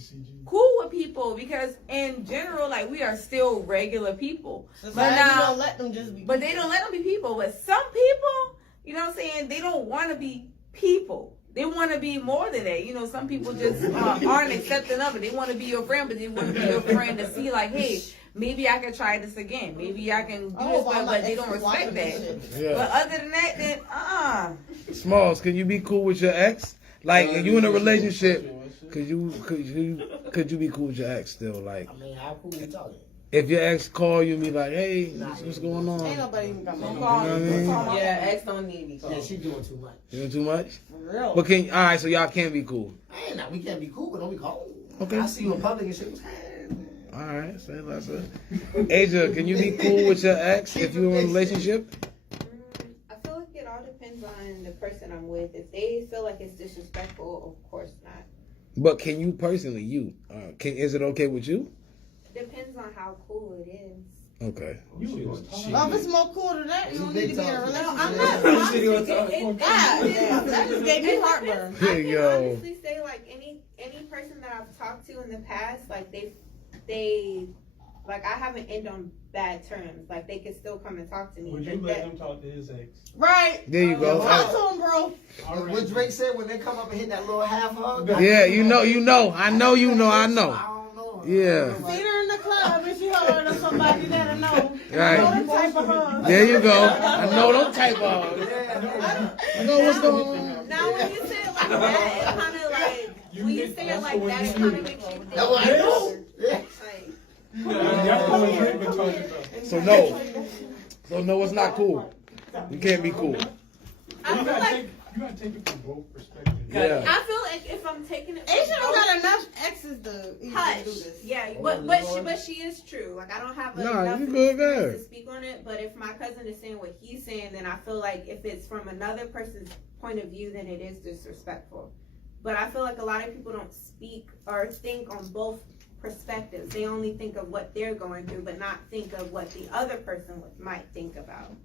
cool with people because, in general, like we are still regular people. But now, don't let them just be. But they don't let them be people. But some people, you know what I'm saying? They don't want to be people. They want to be more than that. You know, some people just aren't accepting of it. They want to be your friend, but they want to be your friend to see, like, hey, maybe I can try this again. Maybe I can do this, but they don't respect that. Yeah. But other than that, then, Smalls, can you be cool with your ex? Like, if you in a relationship, could you be cool with your ex still? Like, I mean, how cool we talking? if your ex call you and be like, hey, what's going on? Ain't nobody even got no You know what I mean? Yeah, ex don't need me. Yeah, she doing too much. You doing too much? For real. But all right, so y'all can be cool. Man, we can't be cool, but don't be cold. Okay. I see you in public and shit. All right, say less. Asia, can you be cool with your ex if you're in a relationship? I feel like it all depends on the person I'm with. If they feel like it's disrespectful, of course not. But can you personally, is it okay with you? Depends on how cool it is. Okay. If it's more cool than that, you don't need to be in a relationship. I'm not. That just gave me heartburn. Here you go. Honestly say like any person that I've talked to in the past, like they like I haven't ended on bad terms. Like they can still come and talk to me. Would you let him talk to his ex? Right. There you go. Talk to him, bro. What Drake said when they come up and hit that little half hug. Yeah, you know. I know. I don't know. Yeah. See her in the club and she hugging on somebody that I know. Right. I know the type of hug. There you go. I know them type of. I know what's going on. Now when you say it like that, it kind of like when you say it like that, it kind of makes you think. That's what I know. So no. So no, it's not cool. You can't be cool. I feel like you gotta take it from both perspectives. Yeah. I feel like if I'm taking it, Asia don't got enough exes to even hush. do this. Yeah, but she is true. Like I don't have enough you good there. experience to speak on it. But if my cousin is saying what he's saying, then I feel like if it's from another person's point of view, then it is disrespectful. But I feel like a lot of people don't speak or think on both perspectives. They only think of what they're going through, but not think of what the other person might think about.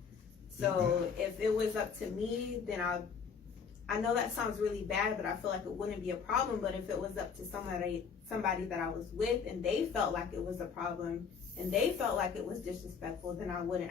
So if it was up to me, then I know that sounds really bad, but I feel like it wouldn't be a problem. But if it was up to somebody that I was with and they felt like it was a problem and they felt like it was disrespectful, then I wouldn't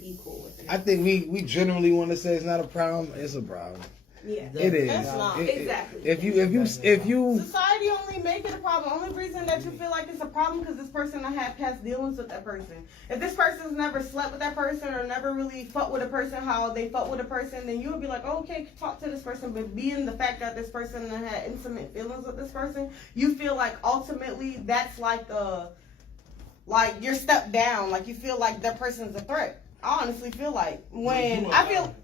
be cool with it. I think we generally want to say it's not a problem. It's a problem. Yeah. It is. That's not. Exactly. If you Society only make it a problem. Only reason that you feel like it's a problem because this person had past dealings with that person. If this person's never slept with that person or never really fucked with a person how they fuck with a person, then you would be like, oh, okay, talk to this person. But being the fact that this person had intimate feelings with this person, you feel like ultimately that's like you're stepped down. Like you feel like that person's a threat. I honestly feel like when I feel.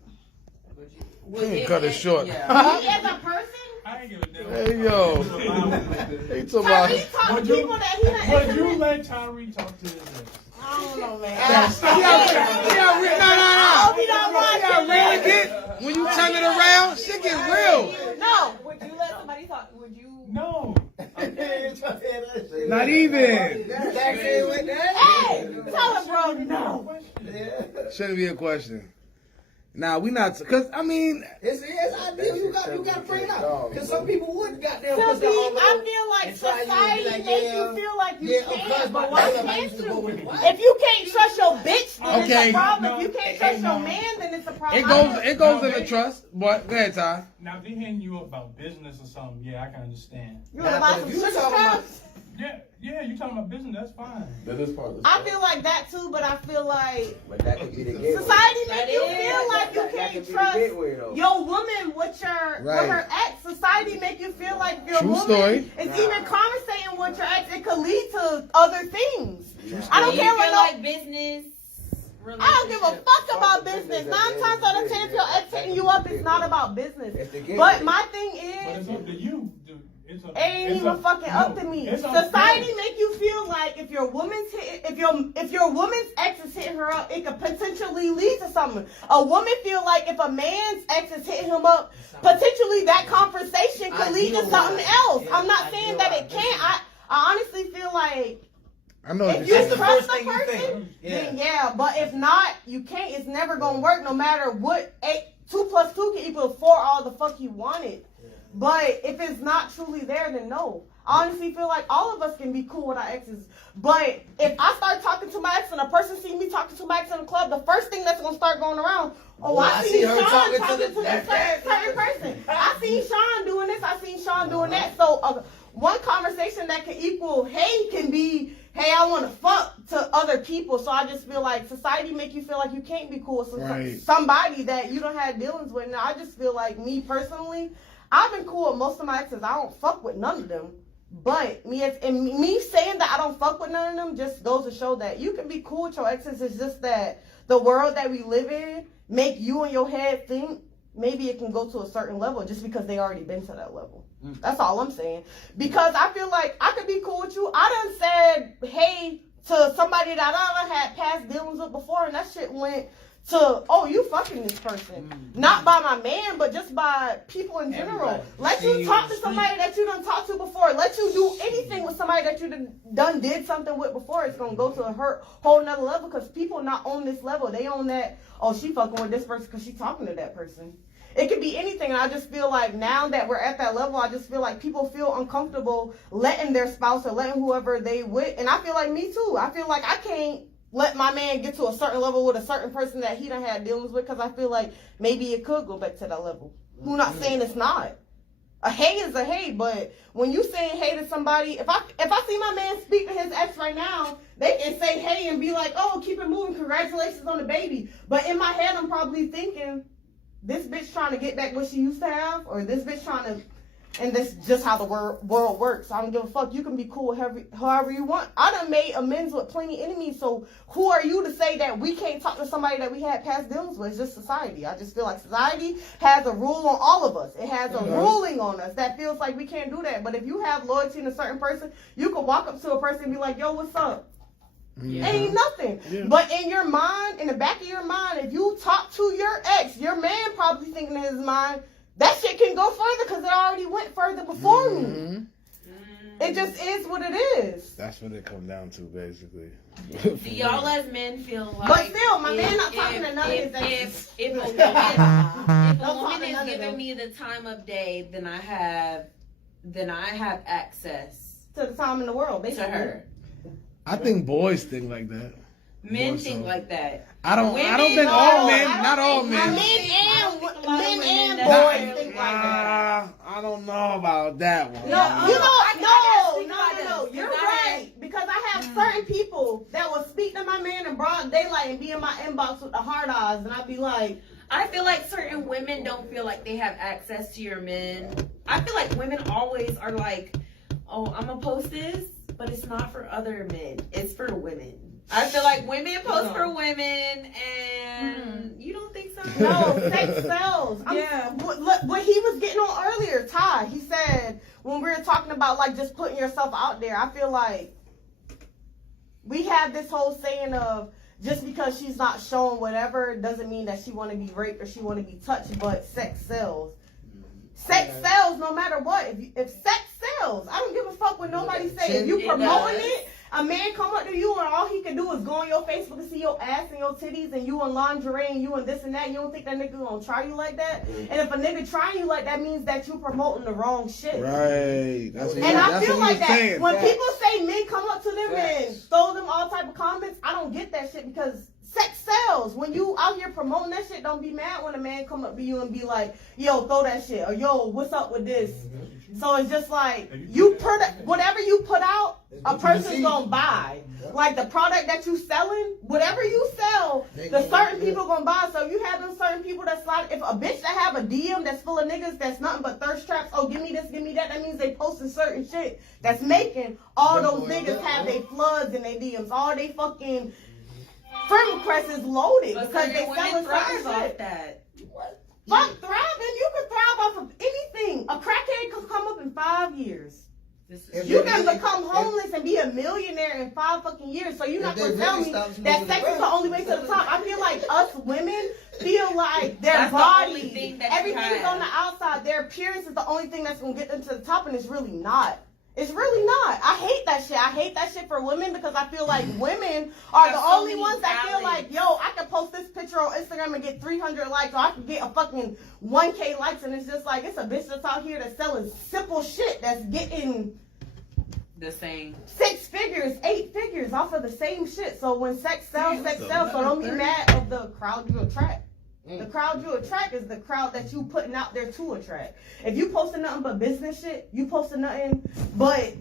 cut it short. Me as a person? I ain't give a damn. Hey yo. He talking about. Would you let Tyree talk to his ex? I don't know, man. When you turn it around, shit get real. No. Would you let somebody talk? Would you? No. Not even. Hey, tell him, bro, no. Shouldn't be a question. Nah, we not, cause I mean, It's ideal. You got to bring it up. Cause some people would goddamn To put me, their arm I over feel like and try you society and be like, makes you feel like you of course, can't, but my why brother can't used to go with me. you? If you can't trust your bitch, then Okay. it's a problem. If you can't trust your man, then it's a problem. it goes into trust. But go ahead, Ty. Now, if they hitting you up about business or something, yeah, I can understand. You want to buy some sugar scraps? Yeah, you talking about business, that's fine. That is part of the I feel like that too, but I feel like But that could be the gateway. society makes you feel like you That can't could be the trust gateway, though. your woman with her ex. Society make you feel like your True woman story. is even conversating with your ex. It could lead to other things. I don't care what like business. I don't give a fuck about business. 9 times out of 10, if your ex hitting you up, it's not about business. But my thing But is, it's up to you, dude. it ain't even fucking up to me. Society make you feel like if your woman's if your woman's ex is hitting her up, it could potentially lead to something. A woman feel like if a man's ex is hitting him up, potentially that conversation could lead to something else. I'm not saying that it can't. I honestly feel like I know if you trust the person, then yeah. But if not, you can't. It's never gonna work, no matter what. 2 + 2 can equal 4 all the fuck you wanted. But if it's not truly there, then no. I honestly feel like all of us can be cool with our exes. But if I start talking to my ex and a person sees me talking to my ex in the club, the first thing that's going to start going around, I see Sean talking to this certain person. I seen Sean doing this. I seen Sean doing that. So one conversation that can equal, hey, can be, hey, I want to fuck to other people. So I just feel like society make you feel like you can't be cool with somebody that you don't have dealings with. And I just feel like me personally, I've been cool with most of my exes. I don't fuck with none of them. But me saying that I don't fuck with none of them just goes to show that you can be cool with your exes. It's just that the world that we live in make you in your head think maybe it can go to a certain level just because they already been to that level. That's all I'm saying. Because I feel like I could be cool with you. I done said hey to somebody that I done had past dealings with before, and that shit went to, oh, you fucking this person. Not by my man, but just by people in general. Let you talk to somebody that you done talked to before. Let you do anything with somebody that you done did something with before. It's going to go to a whole nother level because people not on this level. They on that, oh, she fucking with this person because she talking to that person. It could be anything. And I just feel like now that we're at that level, I just feel like people feel uncomfortable letting their spouse or letting whoever they with. And I feel like me too. I feel like I can't let my man get to a certain level with a certain person that he done had dealings with, because I feel like maybe it could go back to that level. Who not saying it's not. A hey is a hey, but when you saying hey to somebody, if I see my man speak to his ex right now, they can say hey and be like, oh, keep it moving, congratulations on the baby. But in my head, I'm probably thinking, this bitch trying to get back what she used to have, or this bitch trying to, and that's just how the world works. I don't give a fuck. You can be cool however you want. I done made amends with plenty enemies, so who are you to say that we can't talk to somebody that we had past dealings with? It's just society. I just feel like society has a rule on all of us. It has a ruling on us that feels like we can't do that. But if you have loyalty in a certain person, you can walk up to a person and be like, yo, what's up? Yeah. Ain't nothing. Yeah. But in your mind, in the back of your mind, if you talk to your ex, your man probably thinking in his mind, that shit can go further because it already went further before me. It just is what it is. That's what it comes down to, basically. Do y'all as men feel like... But still, my man not talking to none of his exes. If a woman is giving me the time of day, then I have access to the time in the world, basically. To her. I think boys think like that. Men think like that. I don't think all men, not all men. Men and boys think like that. I don't know about that one. No, you're right. Because I have certain people that will speak to my man in broad daylight and be in my inbox with the hard eyes, and I'd be like, I feel like certain women don't feel like they have access to your men. I feel like women always are like, oh, I'm gonna post this, but it's not for other men. It's for women. I feel like women post for women, and you don't think so? No, sex sells. What he was getting on earlier, Ty, he said, when we were talking about like just putting yourself out there, I feel like we have this whole saying of just because she's not showing whatever doesn't mean that she want to be raped or she want to be touched, but sex sells. Sex sells no matter what. If sex sells, I don't give a fuck what nobody say. If you promoting it, a man come up to you and all he can do is go on your Facebook and see your ass and your titties and you in lingerie and you in this and that. You don't think that nigga gonna try you like that? And if a nigga trying you like that, means that you promoting the wrong shit. Right. I feel like that saying. When people say men come up to them and throw them all type of comments, I don't get that shit because sex sells. When you out here promoting that shit, don't be mad when a man come up to you and be like, yo, throw that shit, or yo, what's up with this? So it's just like, whatever you put out, a person's gonna buy. Like the product that you selling, whatever you sell, the certain people gonna buy. So you have them certain people that slide. If a bitch that have a DM that's full of niggas that's nothing but thirst traps, oh, give me this, give me that, that means they posting certain shit that's making all those niggas have their floods in their DMs. All they fucking friend request is loaded because they selling certain shit. That. Fuck thriving. You can thrive off of anything. A crackhead could come up in 5 years. You can become homeless and be a millionaire in 5 fucking years. So you're not going to tell me that sex is the only way to the top. I feel like us women feel like their body, everything's on the outside. Their appearance is the only thing that's going to get them to the top, and it's really not. It's really not. I hate that shit. I hate that shit for women because I feel like women are the only ones that feel like, yo, I can post this picture on Instagram and get 300 likes, or I can get a fucking 1K likes, and it's just like, it's a bitch that's out here that's selling simple shit that's getting the same 6 figures, 8 figures off of the same shit. So when sex sells, sex sells. So don't be mad of the crowd you attract. The crowd you attract is the crowd that you putting out there to attract. If you posting nothing but business shit, you posting nothing but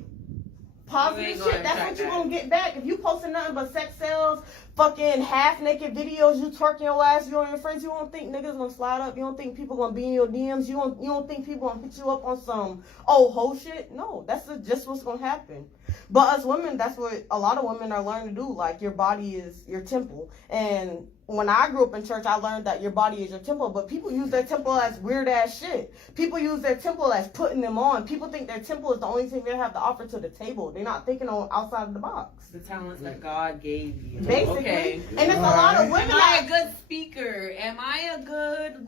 positive shit, that's what you gonna get back. If you posting nothing but sex sales, fucking half naked videos, you twerking your ass, you and your friends, you don't think niggas gonna slide up, you don't think people gonna be in your DMs, you don't think people gonna hit you up on some whole shit? No, that's just what's gonna happen. But us women, that's what a lot of women are learning to do. Like, your body is your temple. And when I grew up in church, I learned that your body is your temple. But people use their temple as weird ass shit. People use their temple as putting them on. People think their temple is the only thing they have to offer to the table. They're not thinking on outside of the box. The talents that God gave you. Basically. Okay. And it's a lot of women. Am I a good speaker? Am I a good,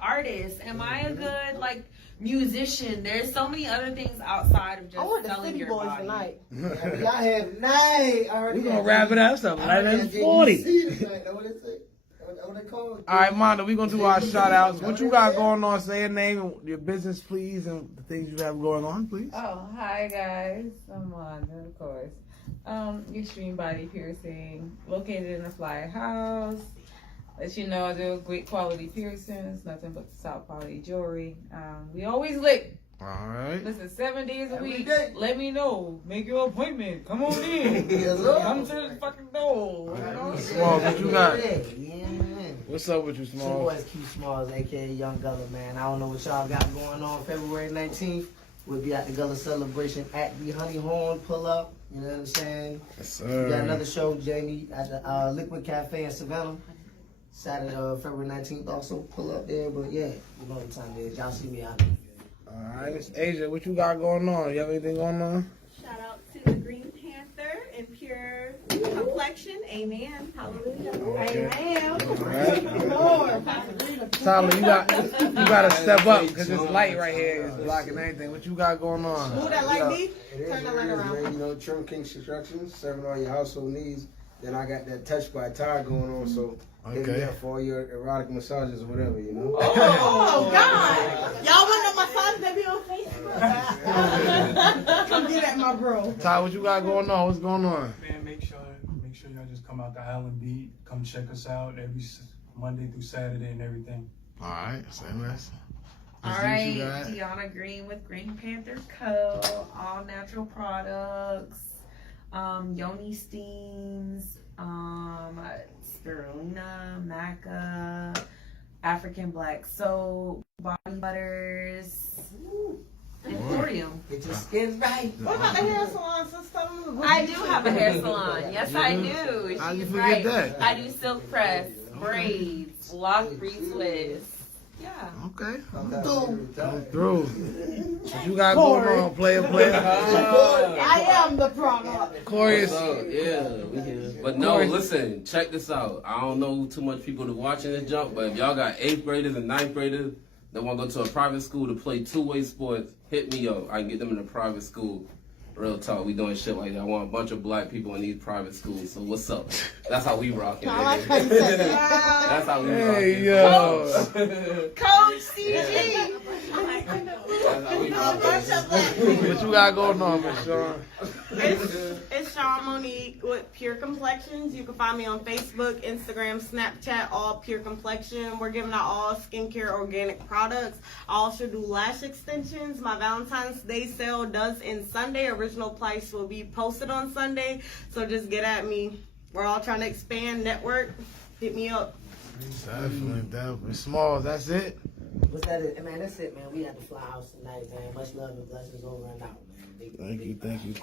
artist? Am I a good, musician? There's so many other things outside of just selling your body. Tonight. Y'all had night. We're gonna wrap it up. So 11:40. What they call. All right, Mondo, we gonna do our shout outs. What you got going on? Say your name, your business, please, and the things you have going on, please. Oh, hi guys. I'm Wanda, of course. Extreme Body Piercing, located in a Flyer House. Let you know I do great quality piercings, nothing but top quality jewelry. We always lit. All right. Listen, 7 days a Every week. day. Let me know. Make your appointment. Come on in. Yes, sir. Come to the fucking door. Smalls, what you got? Yeah. What's up with you, Some Smalls? boys Q Smalls, aka Young Gullah, man. I don't know what y'all got going on. February 19th, we'll be at the Gullah celebration at the Honey Horn. Pull up, you know what I'm saying? Yes, We got sir. another show, Jamie, at the Liquid Cafe in Savannah. Saturday, February 19th, also pull up there. But yeah, you know what time it is. Y'all see me out there. All right, Miss Asia, what you got going on? You have anything going on? Shout out to the Green Panther and Pure Complexion. Amen. Hallelujah. Amen. All right. Tyler, you gotta step up because it's light right here. It's blocking anything. What you got going on? Who that like me? It is Turn the what light it is, around. man. You know, Trim King Construction, serving all your household needs. Then I got that Touch by Ty going on, so hit me Okay. up for all your erotic massages or whatever, you know. Oh, God. Y'all want to massage baby on Facebook? Come get at my bro. Ty, what you got going on? What's going on? Man, make sure y'all just come out to Island Beat. Come check us out every Monday through Saturday and everything. All right, say less. All right, Deanna Green with Green Panther Co. All natural products, yoni steams, spirulina, maca, African black soap, body butters, and thorium. Get your skin right. What about the hair salon, sister? I do have a hair salon. Yes, I do. How'd you She's forget right. that? I do silk press, braids, lock, retwist. Yeah. Okay. Come Through. What you got going on, player? I am the product. Corey is. Yeah, we here. But no, listen, check this out. I don't know too much people to watching this jump, but if y'all got 8th graders and 9th graders that want to go to a private school to play two-way sports, hit me up. I can get them in a private school. Real talk, we doing shit like that. I want a bunch of black people in these private schools. So what's up? That's how we rocking. I like how you said that. That's how we Hey, rocking. yo. Coach CG. That's how we rocking. What you got going on, Miss Sean? It's Sean Monique with Pure Complexions. You can find me on Facebook, Instagram, Snapchat, all Pure Complexion. We're giving out all skincare organic products. I also do lash extensions. My Valentine's Day sale does end Sunday. Original price will be posted on Sunday. So just get at me. We're all trying to expand, network. Hit me up. Definitely. Smalls, that's it? What's that? Man, that's it, man. We at the Fly House tonight, man. Much love and blessings over and out, man. Thank you.